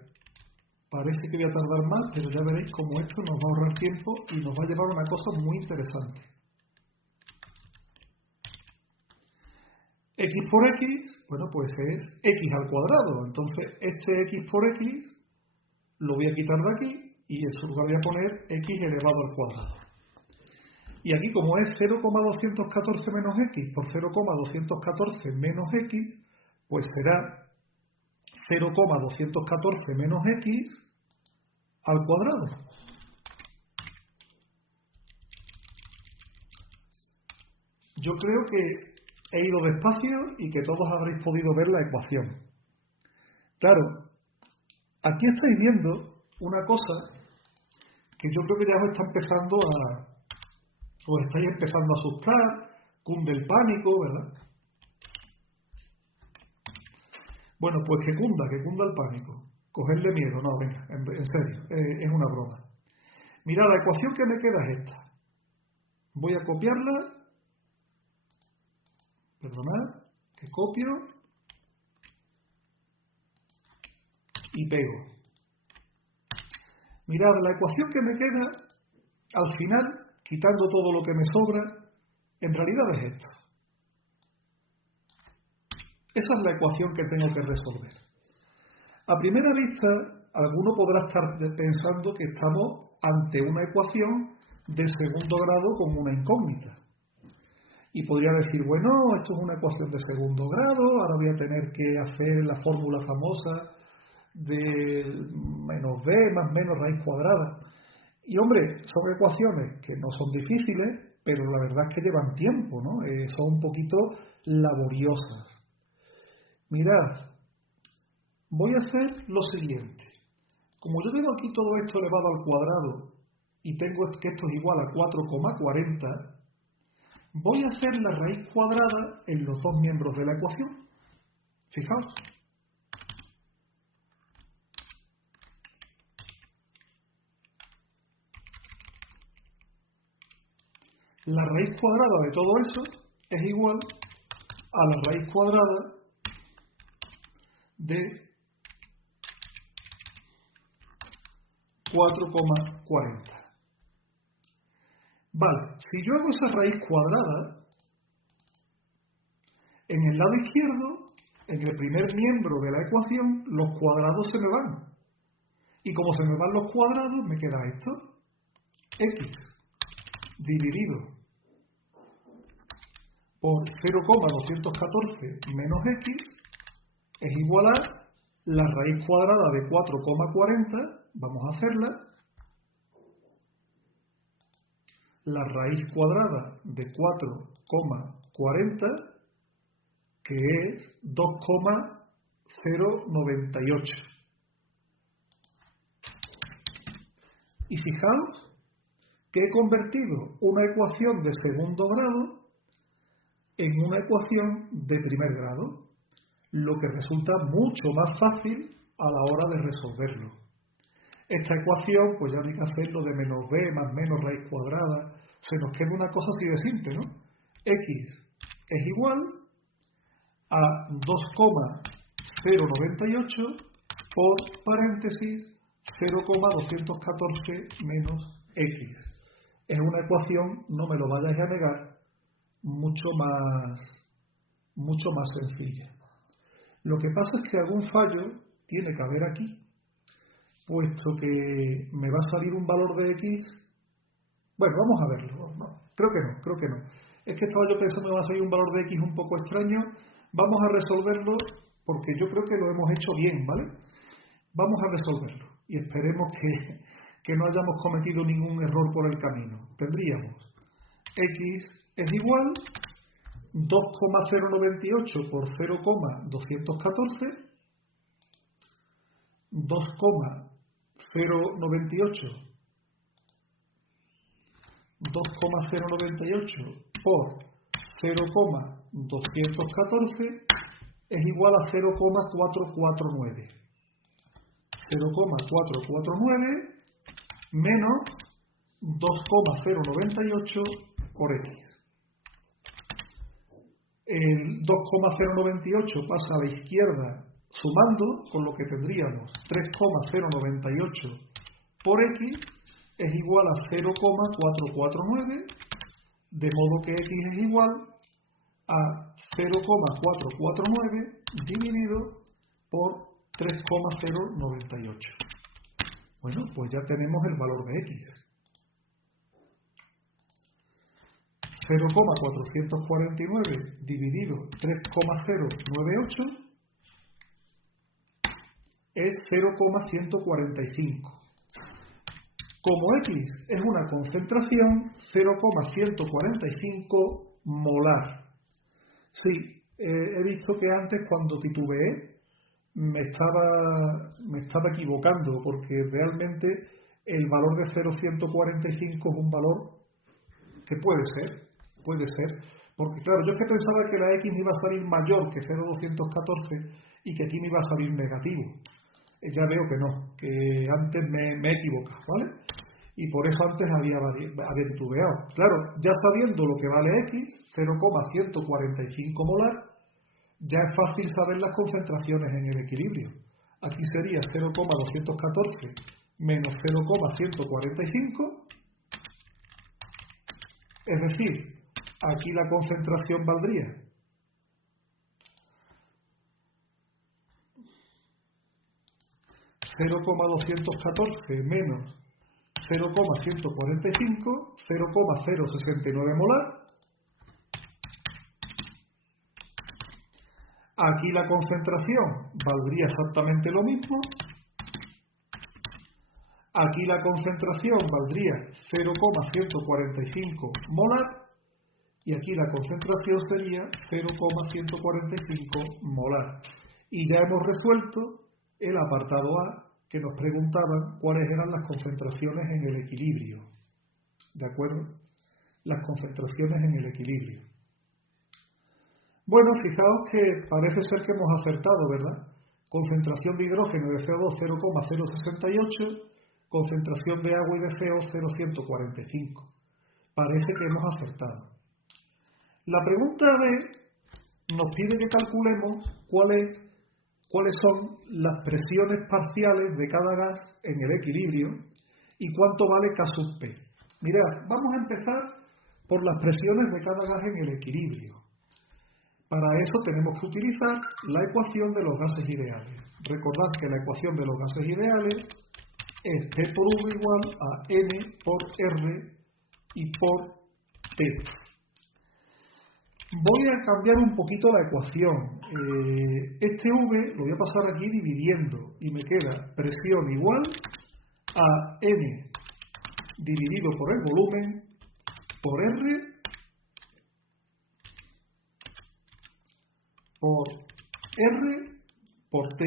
Parece que voy a tardar más, pero ya veréis cómo esto nos va a ahorrar tiempo y nos va a llevar a una cosa muy interesante. X por X, bueno, pues es X al cuadrado. Entonces, este X por X lo voy a quitar de aquí y en su lugar voy a poner X elevado al cuadrado. Y aquí, como es 0,214 menos X por 0,214 menos X, pues será 0,214 menos x al cuadrado. Yo creo que he ido despacio y que todos habréis podido ver la ecuación. Claro, aquí estáis viendo una cosa que yo creo que ya os está empezando os estáis empezando a asustar, cunde el pánico, ¿verdad? Bueno, pues que cunda el pánico. Cogerle miedo, no, venga, en serio, es una broma. Mirad, la ecuación que me queda es esta. Voy a copiarla. Perdonad, que copio y pego. Mirad, la ecuación que me queda, al final, quitando todo lo que me sobra, en realidad es esto. Esa es la ecuación que tengo que resolver. A primera vista, alguno podrá estar pensando que estamos ante una ecuación de segundo grado con una incógnita. Y podría decir, bueno, esto es una ecuación de segundo grado, ahora voy a tener que hacer la fórmula famosa de menos b más menos raíz cuadrada. Y hombre, son ecuaciones que no son difíciles, pero la verdad es que llevan tiempo, ¿no? Son un poquito laboriosas. Mirad, voy a hacer lo siguiente. Como yo tengo aquí todo esto elevado al cuadrado y tengo que esto es igual a 4,40, voy a hacer la raíz cuadrada en los dos miembros de la ecuación. Fijaos. La raíz cuadrada de todo eso es igual a la raíz cuadrada de 4,40. Vale, si yo hago esa raíz cuadrada, en el lado izquierdo, en el primer miembro de la ecuación, los cuadrados se me van. Y como se me van los cuadrados, me queda esto, x dividido por 0,214 menos x es igual a la raíz cuadrada de 4,40, vamos a hacerla, la raíz cuadrada de 4,40, que es 2,098. Y fijaos que he convertido una ecuación de segundo grado en una ecuación de primer grado, lo que resulta mucho más fácil a la hora de resolverlo. Esta ecuación, pues ya no hay que hacerlo de menos b más menos raíz cuadrada, se nos queda una cosa así de simple, ¿no? X es igual a 2,098 por paréntesis 0,214 menos x. Es una ecuación, no me lo vayáis a negar, mucho más sencilla. Lo que pasa es que algún fallo tiene que haber aquí, puesto que me va a salir un valor de x. Bueno, vamos a verlo. No, creo que no. Es que estaba yo pensando que va a salir un valor de x un poco extraño. Vamos a resolverlo porque yo creo que lo hemos hecho bien, ¿vale? Vamos a resolverlo y esperemos que no hayamos cometido ningún error por el camino. Tendríamos x es igual 2,098 por 0,214, 2,098 por 0,214 es igual a 0,449. 0,449 menos 2,098 por x. El 2,098 pasa a la izquierda sumando, con lo que tendríamos 3,098 por x es igual a 0,449, de modo que x es igual a 0,449 dividido por 3,098. Bueno, pues ya tenemos el valor de x. 0,449 dividido 3,098 es 0,145. Como X es una concentración, 0,145 molar. Sí, he visto que antes cuando titubeé me estaba equivocando, porque realmente el valor de 0,145 es un valor que puede ser, porque claro, yo es que pensaba que la X me iba a salir mayor que 0,214 y que aquí me iba a salir negativo. Ya veo que no, que antes me he equivocado, ¿vale? Y por eso antes había titubeado. Claro, ya sabiendo lo que vale X, 0,145 molar, ya es fácil saber las concentraciones en el equilibrio. Aquí sería 0,214 menos 0,145, es decir, aquí la concentración valdría 0,214 menos 0,145, 0,069 molar. Aquí la concentración valdría exactamente lo mismo. Aquí la concentración valdría 0,145 molar. Y aquí la concentración sería 0,145 molar. Y ya hemos resuelto el apartado A, que nos preguntaban cuáles eran las concentraciones en el equilibrio. ¿De acuerdo? Las concentraciones en el equilibrio. Bueno, fijaos que parece ser que hemos acertado, ¿verdad? Concentración de hidrógeno de CO2 0,068, concentración de agua y de CO 0,145. Parece que hemos acertado. La pregunta B nos pide que calculemos cuáles son las presiones parciales de cada gas en el equilibrio y cuánto vale K sub P. Mirad, vamos a empezar por las presiones de cada gas en el equilibrio. Para eso tenemos que utilizar la ecuación de los gases ideales. Recordad que la ecuación de los gases ideales es P por V igual a N por R y por T. Voy a cambiar un poquito la ecuación. Este V lo voy a pasar aquí dividiendo y me queda presión igual a N dividido por el volumen por R por R por T.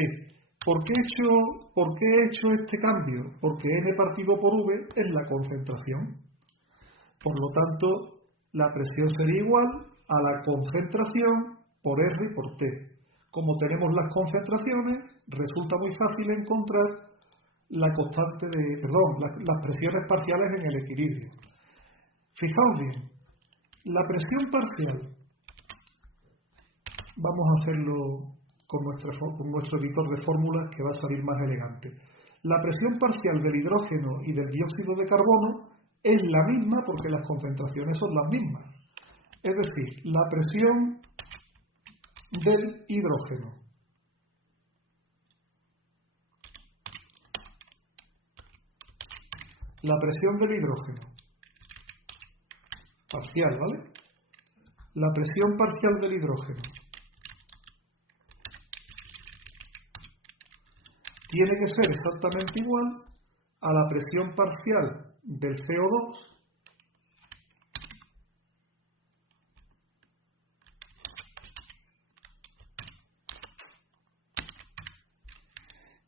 ¿Por qué he hecho este cambio? Porque N partido por V es la concentración. Por lo tanto, la presión sería igual a la concentración por R por T. Como tenemos las concentraciones, resulta muy fácil encontrar las presiones parciales en el equilibrio. Fijaos bien, la presión parcial, vamos a hacerlo con nuestro editor de fórmulas que va a salir más elegante. La presión parcial del hidrógeno y del dióxido de carbono es la misma porque las concentraciones son las mismas. Es decir, la presión del hidrógeno parcial, ¿vale? La presión parcial del hidrógeno tiene que ser exactamente igual a la presión parcial del CO2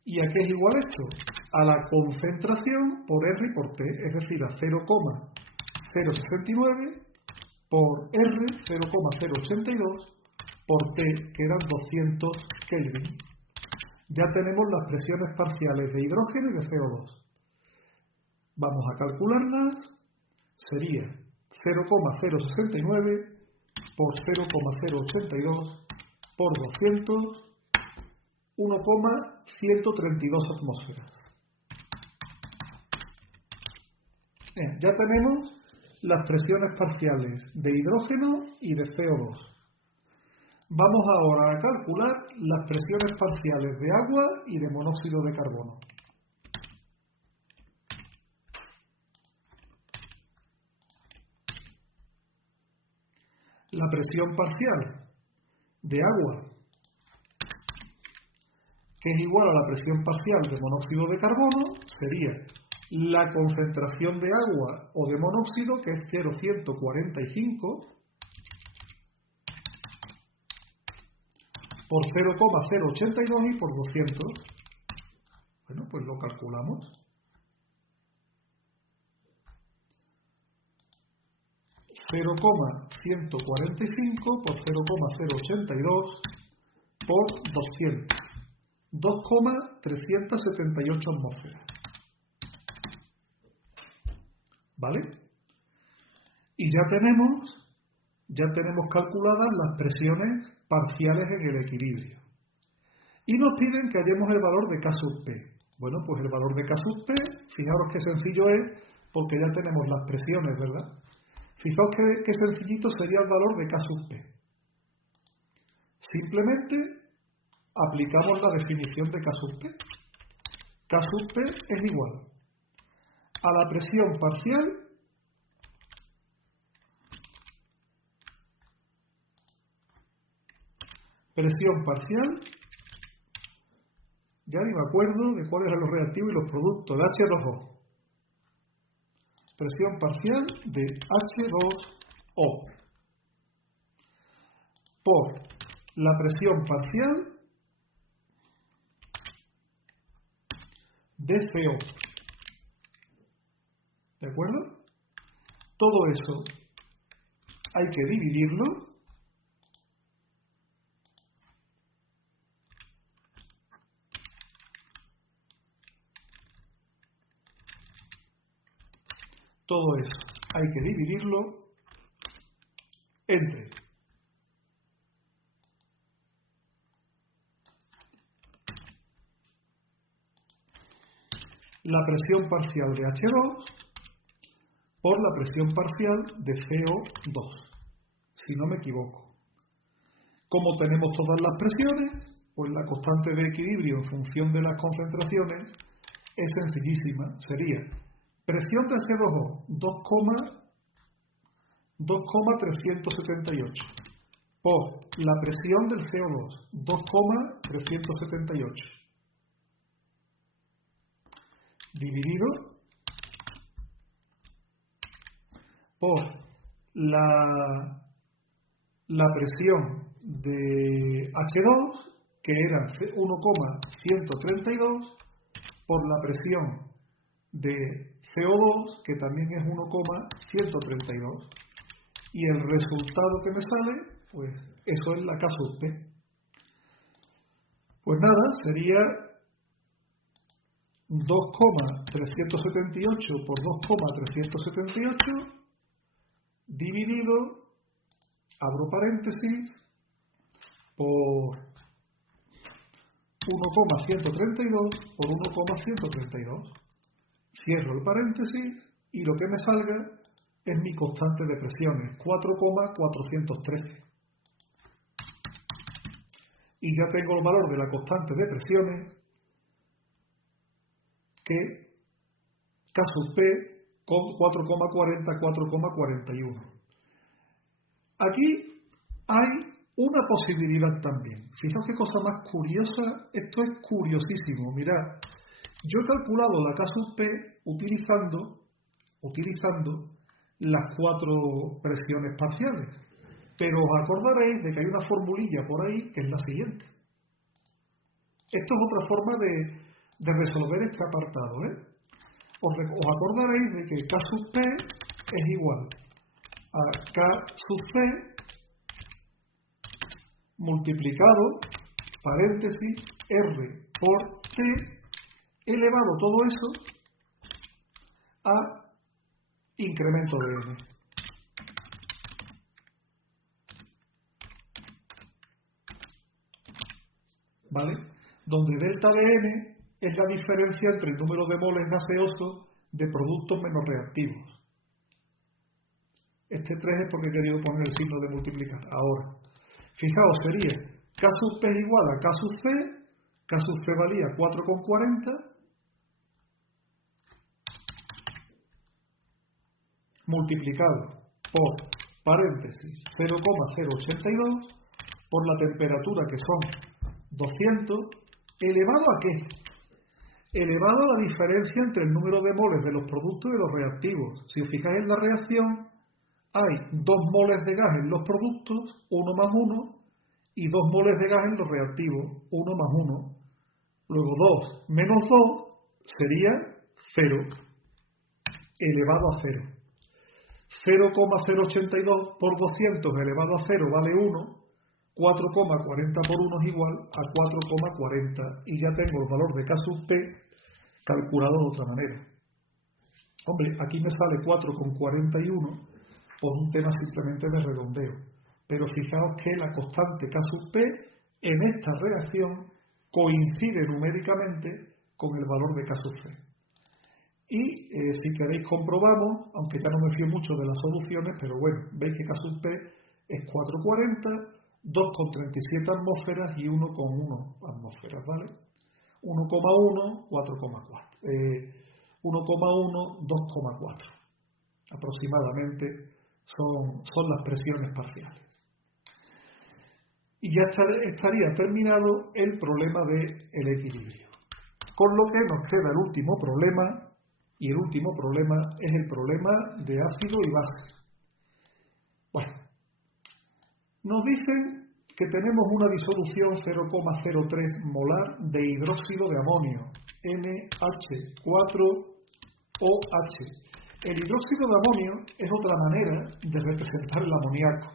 ¿y a qué es igual esto? A la concentración por R y por T, es decir, a 0,069 por R, 0,082 por T, que eran 200 Kelvin. Ya tenemos las presiones parciales de hidrógeno y de CO2. Vamos a calcularlas. Sería 0,069 por 0,082 por 200, 1,132 atmósferas. Bien, ya tenemos las presiones parciales de hidrógeno y de CO2. Vamos ahora a calcular las presiones parciales de agua y de monóxido de carbono. La presión parcial de agua que es igual a la presión parcial de monóxido de carbono, sería la concentración de agua o de monóxido, que es 0,145 por 0,082 y por 200. Bueno, pues lo calculamos. 0,145 por 0,082 por 200. 2,378 atmósferas. ¿Vale? Y ya tenemos calculadas las presiones parciales en el equilibrio. Y nos piden que hallemos el valor de K sub P. Bueno, pues el valor de K sub P, fijaros qué sencillo es, porque ya tenemos las presiones, ¿verdad? Fijaos qué sencillito sería el valor de K sub P. Simplemente aplicamos la definición de K sub P. K sub P es igual a la presión parcial ya ni me acuerdo de cuáles eran los reactivos y los productos, de H2O. Presión parcial de H2O por la presión parcial de CO. ¿De acuerdo? Todo eso hay que dividirlo entre la presión parcial de H2 por la presión parcial de CO2, si no me equivoco. Como tenemos todas las presiones, pues la constante de equilibrio en función de las concentraciones es sencillísima. Sería presión de H2O 2,378 por la presión del CO2 2,378 dividido por la presión de H2, que era 1,132, por la presión de CO2, que también es 1,132. Y el resultado que me sale, pues eso es la K sub P. Pues nada, sería 2,378 por 2,378 dividido, abro paréntesis, por 1,132 por 1,132. Cierro el paréntesis y lo que me salga es mi constante de presiones, 4,413. Y ya tengo el valor de la constante de presiones, que K sub P con 4,40, 4,41. Aquí hay una posibilidad también. Fijaos qué cosa más curiosa. Esto es curiosísimo. Mirad, yo he calculado la K sub P utilizando las 4 presiones parciales. Pero os acordaréis de que hay una formulilla por ahí que es la siguiente. Esto es otra forma de resolver este apartado, ¿eh? Os acordaréis de que K sub P es igual a K sub P multiplicado, paréntesis, R por T, elevado todo eso a incremento de N. ¿Vale? Donde delta de N es la diferencia entre el número de moles gaseosos de productos menos reactivos. Este 3 es porque he querido poner el signo de multiplicar. Ahora, fijaos, sería K sub P es igual a K sub C, K sub C valía 4,40, multiplicado por, paréntesis, 0,082, por la temperatura que son 200, ¿Elevado a qué? Elevado a la diferencia entre el número de moles de los productos y de los reactivos. Si os fijáis en la reacción, hay 2 moles de gas en los productos, 1 más 1, y 2 moles de gas en los reactivos, 1 más 1. Luego 2 menos 2 sería 0, elevado a 0. 0,082 por 200 elevado a 0 vale 1, 4,40 por 1 es igual a 4,40 y ya tengo el valor de K sub P calculado de otra manera. Hombre, aquí me sale 4,41 por un tema simplemente de redondeo, pero fijaos que la constante K sub P en esta reacción coincide numéricamente con el valor de K sub C. Y si queréis comprobamos, aunque ya no me fío mucho de las soluciones, pero bueno, veis que K sub P es 4,40, 2,37 atmósferas y 1,1 atmósferas, ¿vale? 1,1, 4,4. 1,1, 2,4. Aproximadamente son las presiones parciales. Y ya estaría terminado el problema del equilibrio. Con lo que nos queda el último problema, y el último problema es el problema de ácido y base. Bueno, nos dicen que tenemos una disolución 0,03 molar de hidróxido de amonio, NH4OH. El hidróxido de amonio es otra manera de representar el amoníaco.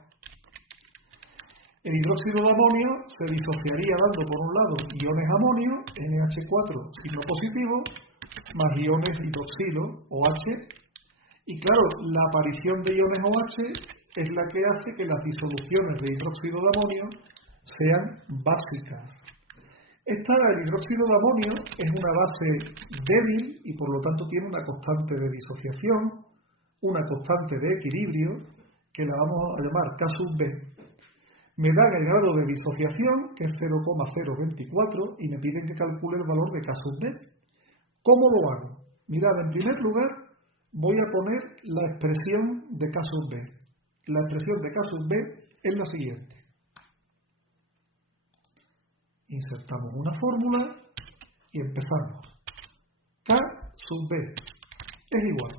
El hidróxido de amonio se disociaría dando por un lado iones amonio, NH4 signo positivo, más iones hidroxilo, OH, y claro, la aparición de iones OH es la que hace que las disoluciones de hidróxido de amonio sean básicas. El hidróxido de amonio es una base débil y por lo tanto tiene una constante de disociación, una constante de equilibrio, que la vamos a llamar K sub B. Me dan el grado de disociación, que es 0,024, y me piden que calcule el valor de K sub D. ¿Cómo lo hago? Mirad, en primer lugar voy a poner la expresión de K sub B. La expresión de K sub B es la siguiente. Insertamos una fórmula y empezamos. K sub B es igual.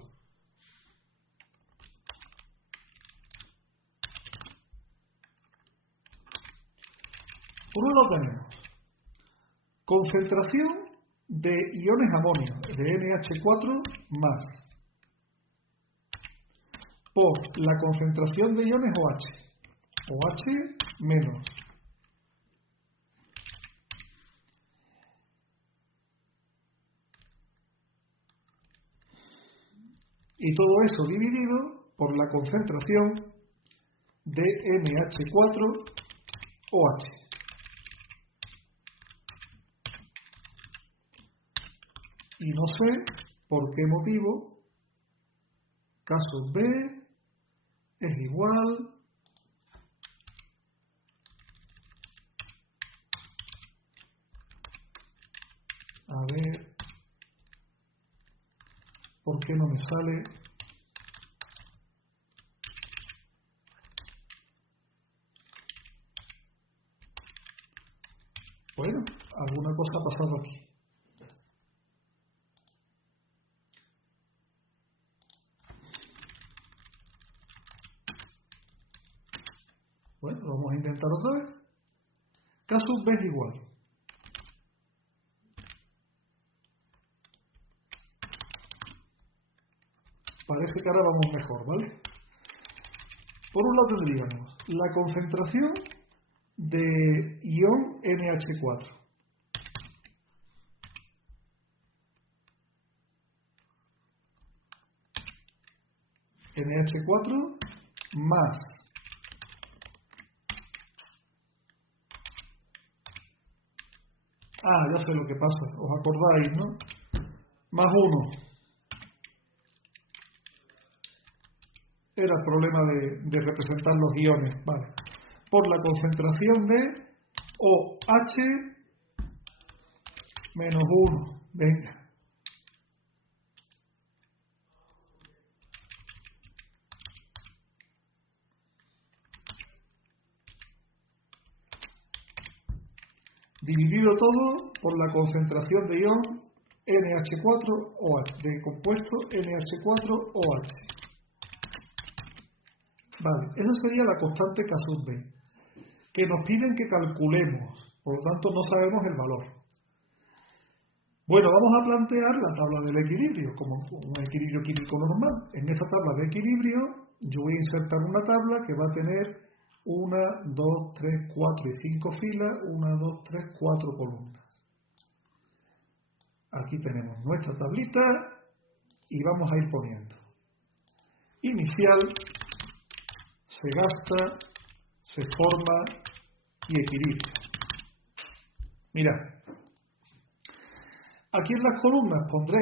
Por un lado tenemos concentración de iones amonio, de NH4 más, por la concentración de iones OH, OH menos. Y todo eso dividido por la concentración de NH4OH. Y no sé por qué motivo K sub B es igual a ver, ¿por qué no me sale? Bueno, alguna cosa ha pasado aquí. Bueno, vamos a intentar otra vez. K sub B es igual. Parece que ahora vamos mejor, ¿vale? Por un lado tendríamos la concentración de ion NH4. NH4 más ya sé lo que pasa, os acordáis, ¿no? Más 1. Era el problema de representar los iones, vale. Por la concentración de OH menos 1. Venga. dividido todo por la concentración de ion NH4OH, de compuesto NH4OH. Vale, esa sería la constante K sub B, que nos piden que calculemos, por lo tanto no sabemos el valor. Bueno, vamos a plantear la tabla del equilibrio, como un equilibrio químico normal. En esta tabla de equilibrio yo voy a insertar una tabla que va a tener 1, 2, 3, 4 y 5 filas, 1, 2, 3, 4 columnas. Aquí tenemos nuestra tablita y vamos a ir poniendo. Inicial, se gasta, se forma y equilibrio. Mirad, aquí en las columnas pondré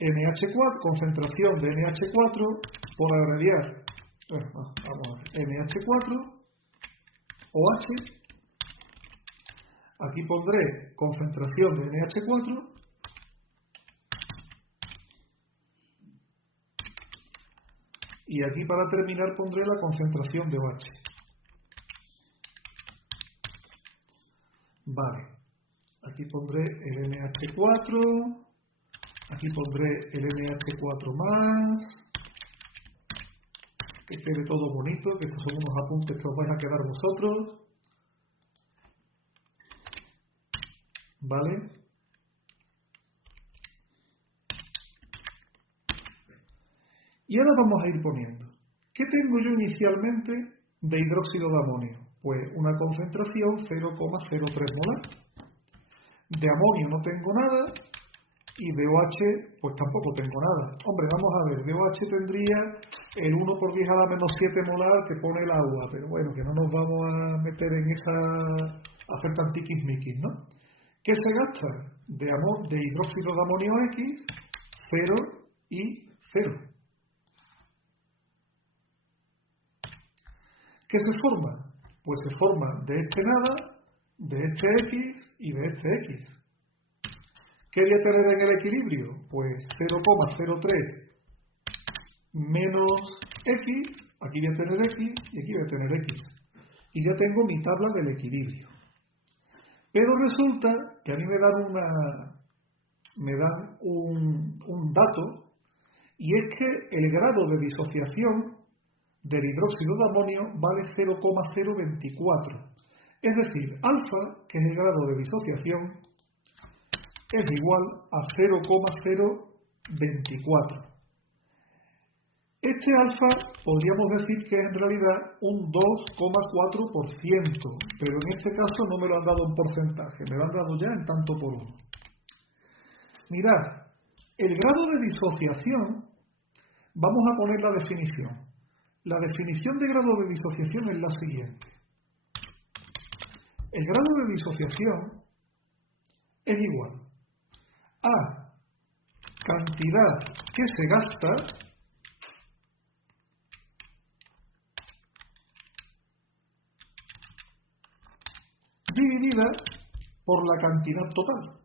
NH4, concentración de NH4 por abreviar. Bueno, vamos a ver, NH4, OH. Aquí pondré concentración de NH4. Y aquí para terminar pondré la concentración de OH. Vale. Aquí pondré el NH4. Aquí pondré el NH4 más. Que quede todo bonito, que estos son unos apuntes que os vais a quedar vosotros. ¿Vale? Y ahora vamos a ir poniendo. ¿Qué tengo yo inicialmente de hidróxido de amonio? Pues una concentración 0,03 molar. De amonio no tengo nada y de OH pues tampoco tengo nada. Hombre, vamos a ver, de OH tendría el 1 por 10 a la menos 7 molar que pone el agua, pero bueno, que no nos vamos a meter en esa... a hacer tan tiquismiquis, ¿no? ¿Qué se gasta? De hidróxido de amonio X, 0 y 0. ¿Qué se forma? Pues se forma de este nada, de este X y de este X. ¿Qué voy a tener en el equilibrio? Pues 0,03 menos X, aquí voy a tener X y aquí voy a tener X. Y ya tengo mi tabla del equilibrio. Pero resulta que a mí me dan un dato, y es que el grado de disociación del hidróxido de amonio vale 0,024. Es decir, alfa, que es el grado de disociación, es igual a 0,024. Este alfa podríamos decir que es en realidad un 2,4%, pero en este caso no me lo han dado en porcentaje, me lo han dado ya en tanto por uno. Mirad, el grado de disociación, vamos a poner la definición. La definición de grado de disociación es la siguiente. El grado de disociación es igual a cantidad que se gasta dividida por la cantidad total.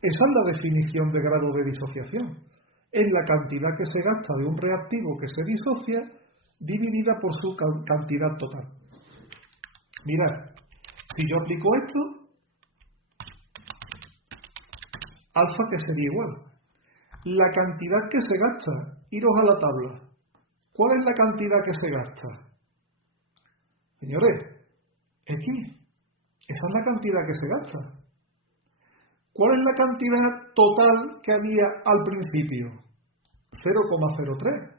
Esa es la definición de grado de disociación. Es la cantidad que se gasta de un reactivo que se disocia dividida por su cantidad total. Mirad, si yo aplico esto, alfa que sería igual. La cantidad que se gasta, iros a la tabla. ¿Cuál es la cantidad que se gasta? Señores, X. Esa es la cantidad que se gasta. ¿Cuál es la cantidad total que había al principio? 0,03.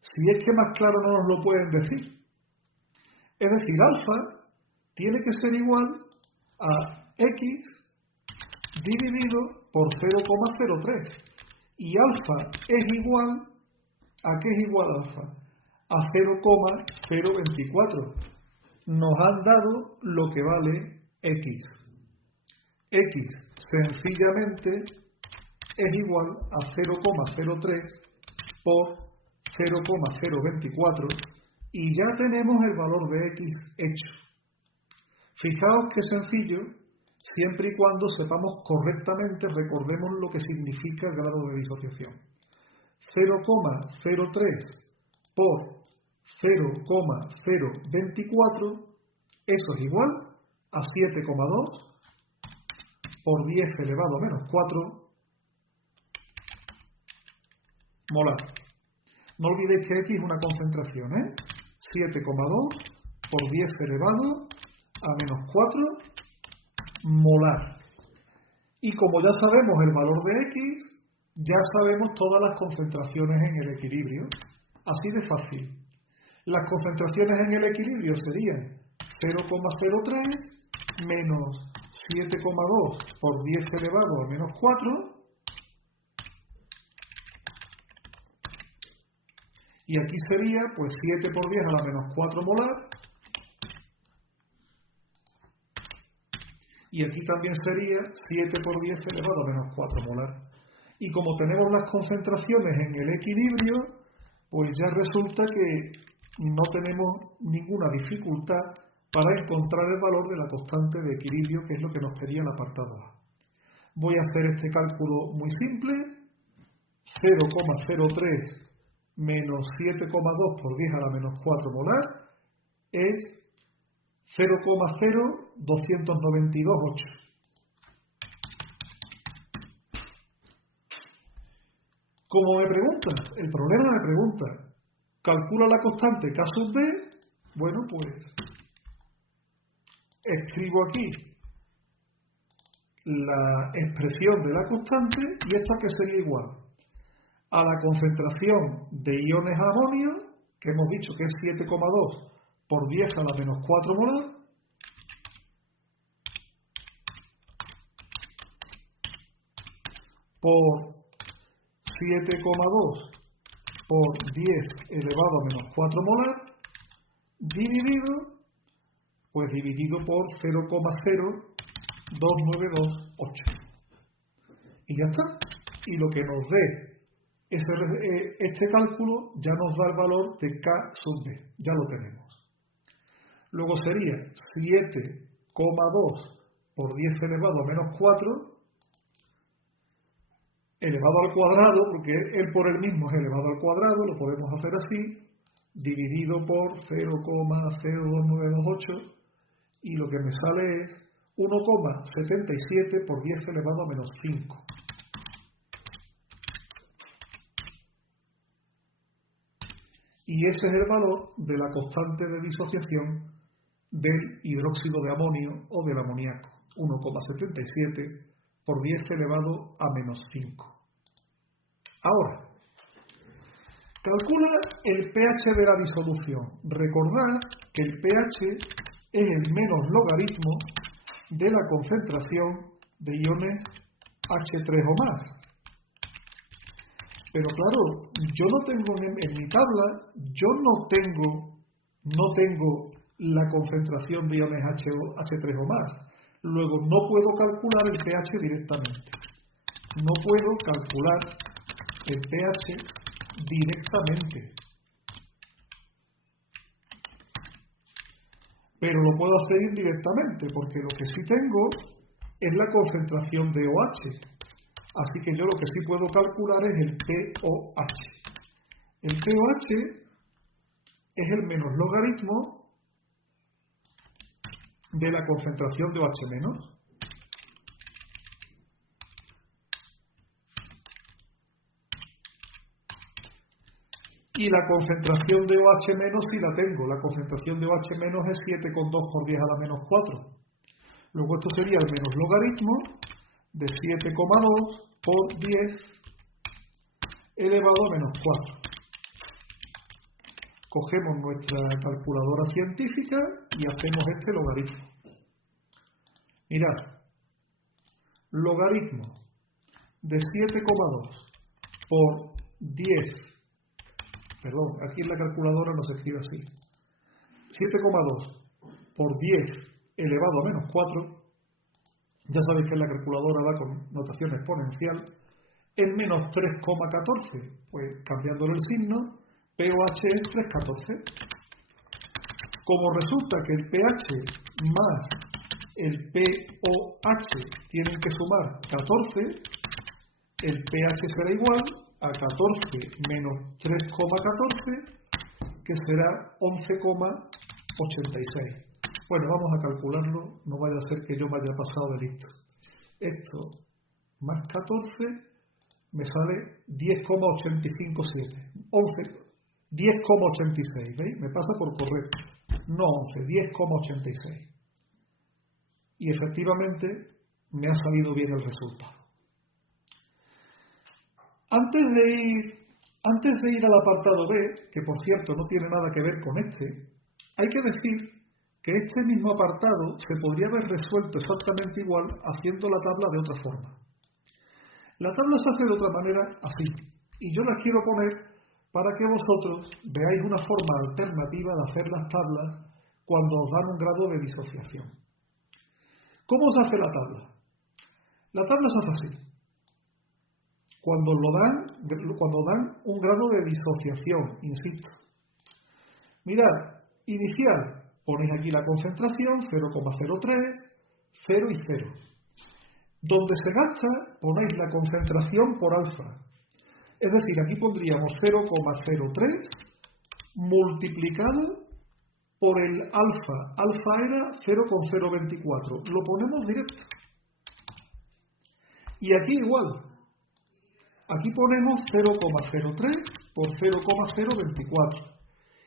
Si es que más claro no nos lo pueden decir. Es decir, alfa tiene que ser igual a X dividido por 0,03. Y alfa es igual a ¿qué es igual alfa? A 0,024. Nos han dado lo que vale X. X sencillamente es igual a 0,03 por 0,024 y ya tenemos el valor de X hecho. Fijaos qué sencillo, siempre y cuando sepamos correctamente, recordemos lo que significa el grado de disociación. 0,03 por 0,024, eso es igual a 7,2 por 10 elevado a menos 4 molar. No olvidéis que X es una concentración, 7,2 por 10 elevado a menos 4 molar. Y como ya sabemos el valor de X, ya sabemos todas las concentraciones en el equilibrio. Así de fácil. Las concentraciones en el equilibrio serían 0,03 menos 7,2 por 10 elevado a menos 4. Y aquí sería pues 7 por 10 a la menos 4 molar. Y aquí también sería 7 por 10 elevado a menos 4 molar. Y como tenemos las concentraciones en el equilibrio, pues ya resulta que no tenemos ninguna dificultad para encontrar el valor de la constante de equilibrio, que es lo que nos pedía el apartado A. Voy a hacer este cálculo muy simple. 0,03 menos 7,2 por 10 a la menos 4 molar es 0,0292,8. Como me pregunta, el problema me pregunta, calcula la constante K sub B. Bueno, pues escribo aquí la expresión de la constante y esto que sería igual a la concentración de iones amonio, que hemos dicho que es 7,2 por 10 a la menos 4 molar, por 7,2 por 10 elevado a menos 4 molar, dividido por 0,02928. Y ya está. Y lo que nos dé este cálculo ya nos da el valor de K sub B. Ya lo tenemos. Luego sería 7,2 por 10 elevado a menos 4 elevado al cuadrado, porque él por él mismo es elevado al cuadrado, lo podemos hacer así, dividido por 0,02928, y lo que me sale es 1,77 por 10 elevado a menos 5. Y ese es el valor de la constante de disociación del hidróxido de amonio o del amoníaco, 1,77 por 10 elevado a menos 5. Ahora, calcula el pH de la disolución. Recordad que el pH es el menos logaritmo de la concentración de iones H3 o más. Pero claro, yo no tengo en mi tabla, yo no tengo la concentración de iones H3 o más. Luego no puedo calcular el pH directamente. No puedo calcular el pH directamente. Pero lo puedo hacer indirectamente, porque lo que sí tengo es la concentración de OH. Así que yo lo que sí puedo calcular es el pOH. El pOH es el menos logaritmo de la concentración de OH menos. Y la concentración de OH menos sí la tengo. La concentración de OH menos es 7,2 por 10 a la menos 4. Luego esto sería el menos logaritmo de 7,2 por 10 elevado a menos 4. Cogemos nuestra calculadora científica y hacemos este logaritmo. Mirad, logaritmo de 7,2 por 10, perdón, aquí en la calculadora no se escribe así, 7,2 por 10 elevado a menos 4, ya sabéis que en la calculadora va con notación exponencial, es menos 3,14, pues cambiándole el signo, pOH es 3,14. Como resulta que el pH más el pOH tienen que sumar 14, el pH será igual a 14 menos 3,14, que será 11,86. Bueno, vamos a calcularlo, no vaya a ser que yo me haya pasado de listo. Esto más 14 me sale 10,857. 10,86, ¿veis? Me pasa por correcto. No 11, 10,86. Y efectivamente me ha salido bien el resultado. Antes de ir al apartado B, que por cierto no tiene nada que ver con este, hay que decir que este mismo apartado se podría haber resuelto exactamente igual haciendo la tabla de otra forma. La tabla se hace de otra manera así, y yo la quiero poner para que vosotros veáis una forma alternativa de hacer las tablas cuando os dan un grado de disociación. ¿Cómo se hace la tabla? La tabla se hace así. Cuando dan un grado de disociación, insisto. Mirad, inicial, ponéis aquí la concentración, 0,03, 0 y 0. Donde se gasta, ponéis la concentración por alfa. Es decir, aquí pondríamos 0,03 multiplicado por el alfa. Alfa era 0,024. Lo ponemos directo. Y aquí igual. Aquí ponemos 0,03 por 0,024.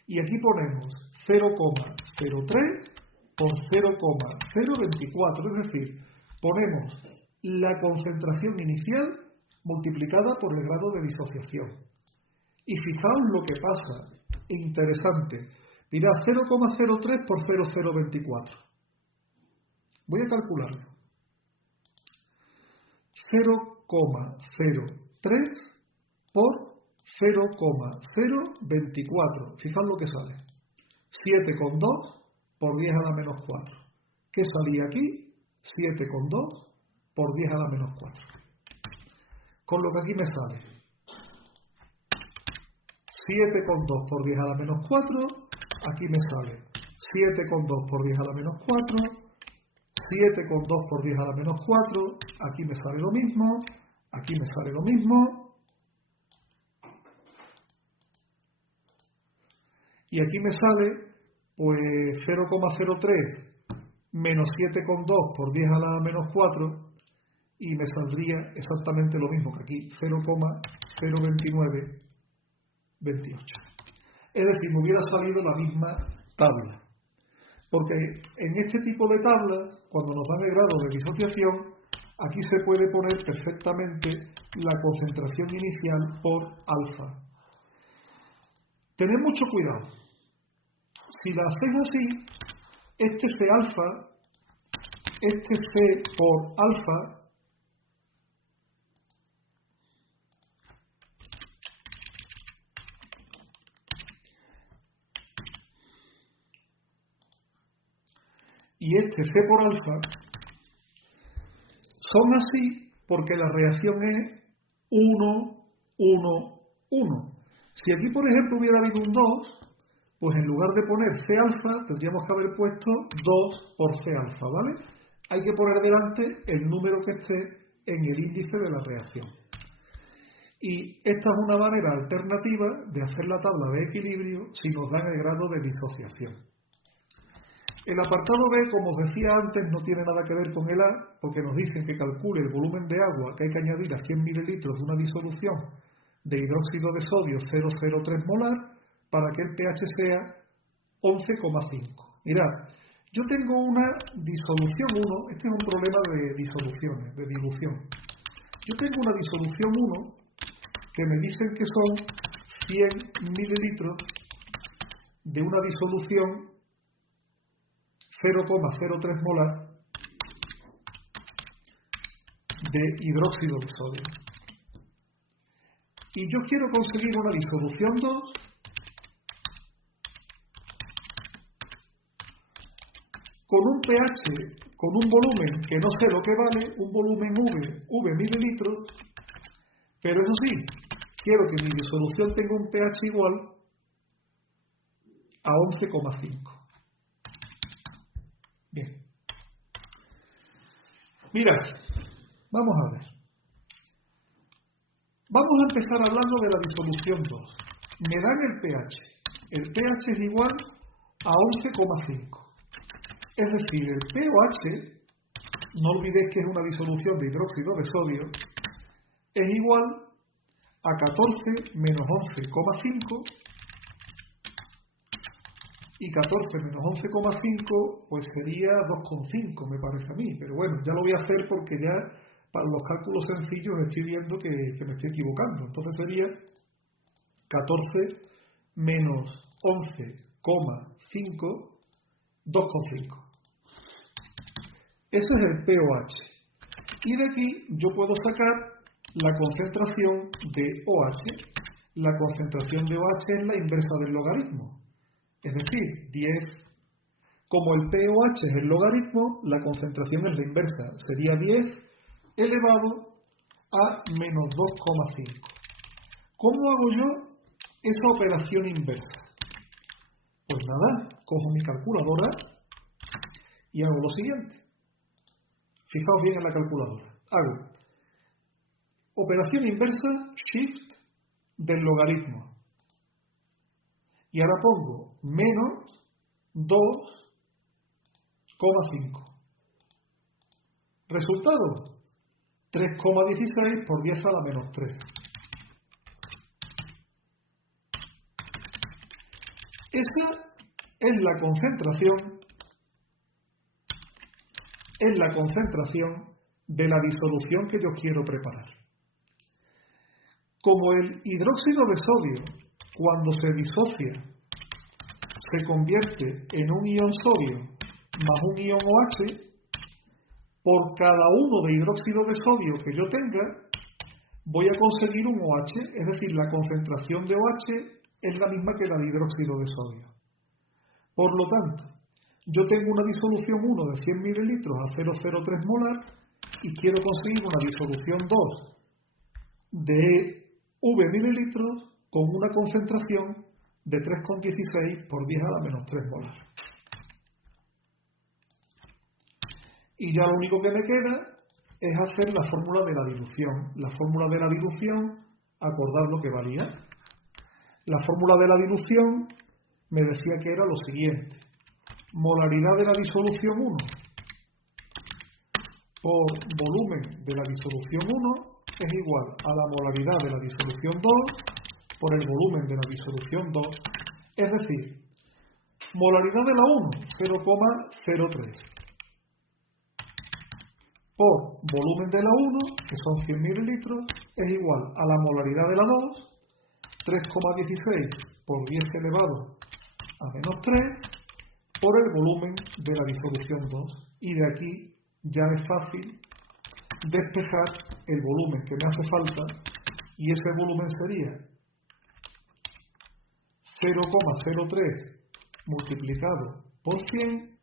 Y aquí ponemos 0,03 por 0,024. Es decir, ponemos la concentración inicial multiplicada por el grado de disociación. Y fijaos lo que pasa. Interesante. Mirad, 0,03 por 0,024. Voy a calcularlo. 0,03 por 0,024. Fijaos lo que sale. 7,2 por 10 a la menos 4. ¿Qué salía aquí? 7,2 por 10 a la menos 4. Con lo que aquí me sale 7,2 por 10 a la menos 4, aquí me sale 7,2 por 10 a la menos 4, 7,2 por 10 a la menos 4, aquí me sale lo mismo, aquí me sale lo mismo, y aquí me sale pues 0,03 menos 7,2 por 10 a la menos 4, y me saldría exactamente lo mismo que aquí, 0,02928. Es decir, me hubiera salido la misma tabla. Porque en este tipo de tablas, cuando nos dan el grado de disociación, aquí se puede poner perfectamente la concentración inicial por alfa. Tened mucho cuidado. Si la hacéis así, este C alfa, este C por alfa, y este C por alfa son así porque la reacción es 1, 1, 1. Si aquí, por ejemplo, hubiera habido un 2, pues en lugar de poner C alfa, tendríamos que haber puesto 2 por C alfa, ¿vale? Hay que poner delante el número que esté en el índice de la reacción. Y esta es una manera alternativa de hacer la tabla de equilibrio si nos dan el grado de disociación. El apartado B, como os decía antes, no tiene nada que ver con el A, porque nos dicen que calcule el volumen de agua que hay que añadir a 100 mililitros de una disolución de hidróxido de sodio 0,03 molar para que el pH sea 11,5. Mirad, yo tengo una disolución 1, este es un problema de disoluciones, de dilución. Yo tengo una disolución 1 que me dicen que son 100 mililitros de una disolución 0,03 molar de hidróxido de sodio. Y yo quiero conseguir una disolución 2 con un pH, con un volumen que no sé lo que vale, un volumen V mililitros, pero eso sí, quiero que mi disolución tenga un pH igual a 11,5. Bien. Mirad, vamos a ver. Vamos a empezar hablando de la disolución 2. Me dan el pH. el pH es igual a 11,5. Es decir, el pOH, no olvidéis que es una disolución de hidróxido de sodio, es igual a 14 menos 11,5, y 14 menos 11,5 pues sería 2,5 me parece a mí, pero bueno, ya lo voy a hacer porque ya para los cálculos sencillos estoy viendo que me estoy equivocando. Entonces sería 14 menos 11,5, 2,5. Ese es el pOH. Y de aquí yo puedo sacar la concentración de OH. La concentración de OH es la inversa del logaritmo. Es decir, 10. Como el pOH es el logaritmo, la concentración es la inversa. Sería 10 elevado a menos 2,5. ¿Cómo hago yo esa operación inversa? Pues nada, cojo mi calculadora y hago lo siguiente. Fijaos bien en la calculadora. Hago operación inversa, shift del logaritmo. Y ahora pongo menos 2,5. Resultado, 3,16 por 10 a la menos 3. Esa es la concentración de la disolución que yo quiero preparar. Como el hidróxido de sodio, cuando se disocia, se convierte en un ion sodio más un ion OH, por cada uno de hidróxido de sodio que yo tenga, voy a conseguir un OH, es decir, la concentración de OH es la misma que la de hidróxido de sodio. Por lo tanto, yo tengo una disolución 1 de 100 mililitros a 0,03 molar y quiero conseguir una disolución 2 de V mililitros con una concentración de 3,16 por 10 a la menos 3 molar. Y ya lo único que me queda es hacer la fórmula de la dilución. La fórmula de la dilución, acordad lo que valía. La fórmula de la dilución me decía que era lo siguiente. Molaridad de la disolución 1 por volumen de la disolución 1 es igual a la molaridad de la disolución 2 por el volumen de la disolución 2. Es decir, molaridad de la 1, 0,03. Por volumen de la 1, que son 100 mililitros, es igual a la molaridad de la 2, 3,16 por 10 elevado a menos 3, por el volumen de la disolución 2. Y de aquí ya es fácil despejar el volumen que me hace falta, y ese volumen sería 0,03 multiplicado por 100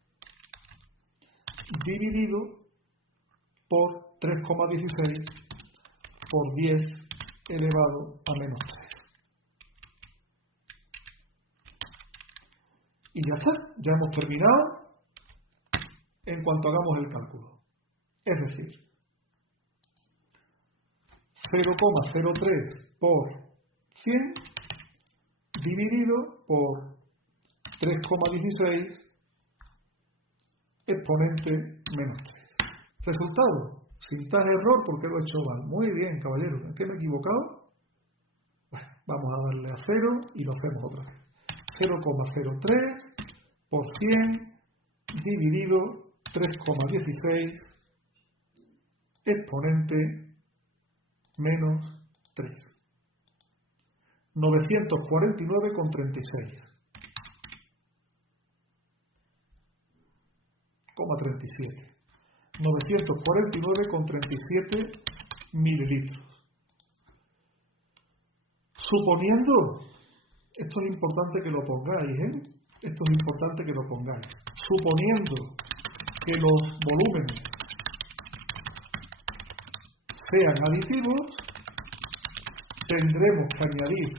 dividido por 3,16 por 10 elevado a menos 3. Y ya está, ya hemos terminado en cuanto hagamos el cálculo. Es decir, 0,03 por 100 dividido por 3,16 exponente menos 3. Resultado, sintaje error porque lo he hecho mal. Muy bien, caballero, ¿en qué me he equivocado? Bueno, vamos a darle a 0 y lo hacemos otra vez. 0,03 por 100 dividido 3,16 exponente menos 3. 949,36. 37. 949,37 mililitros. Suponiendo, esto es importante que lo pongáis, esto es importante que lo pongáis, suponiendo que los volúmenes sean aditivos, tendremos que añadir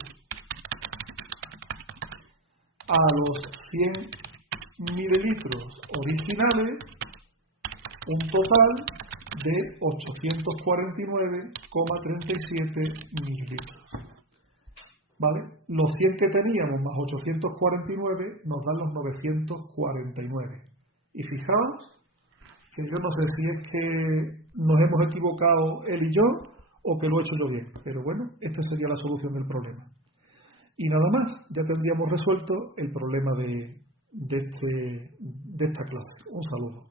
a los 100 mililitros originales un total de 849,37 mililitros. ¿vale? Los 100 que teníamos más 849 nos dan los 949. Y fijaos que yo no sé si es que nos hemos equivocado él y yo o que lo he hecho yo bien, pero bueno, esta sería la solución del problema. Y nada más, ya tendríamos resuelto el problema de esta clase. Un saludo.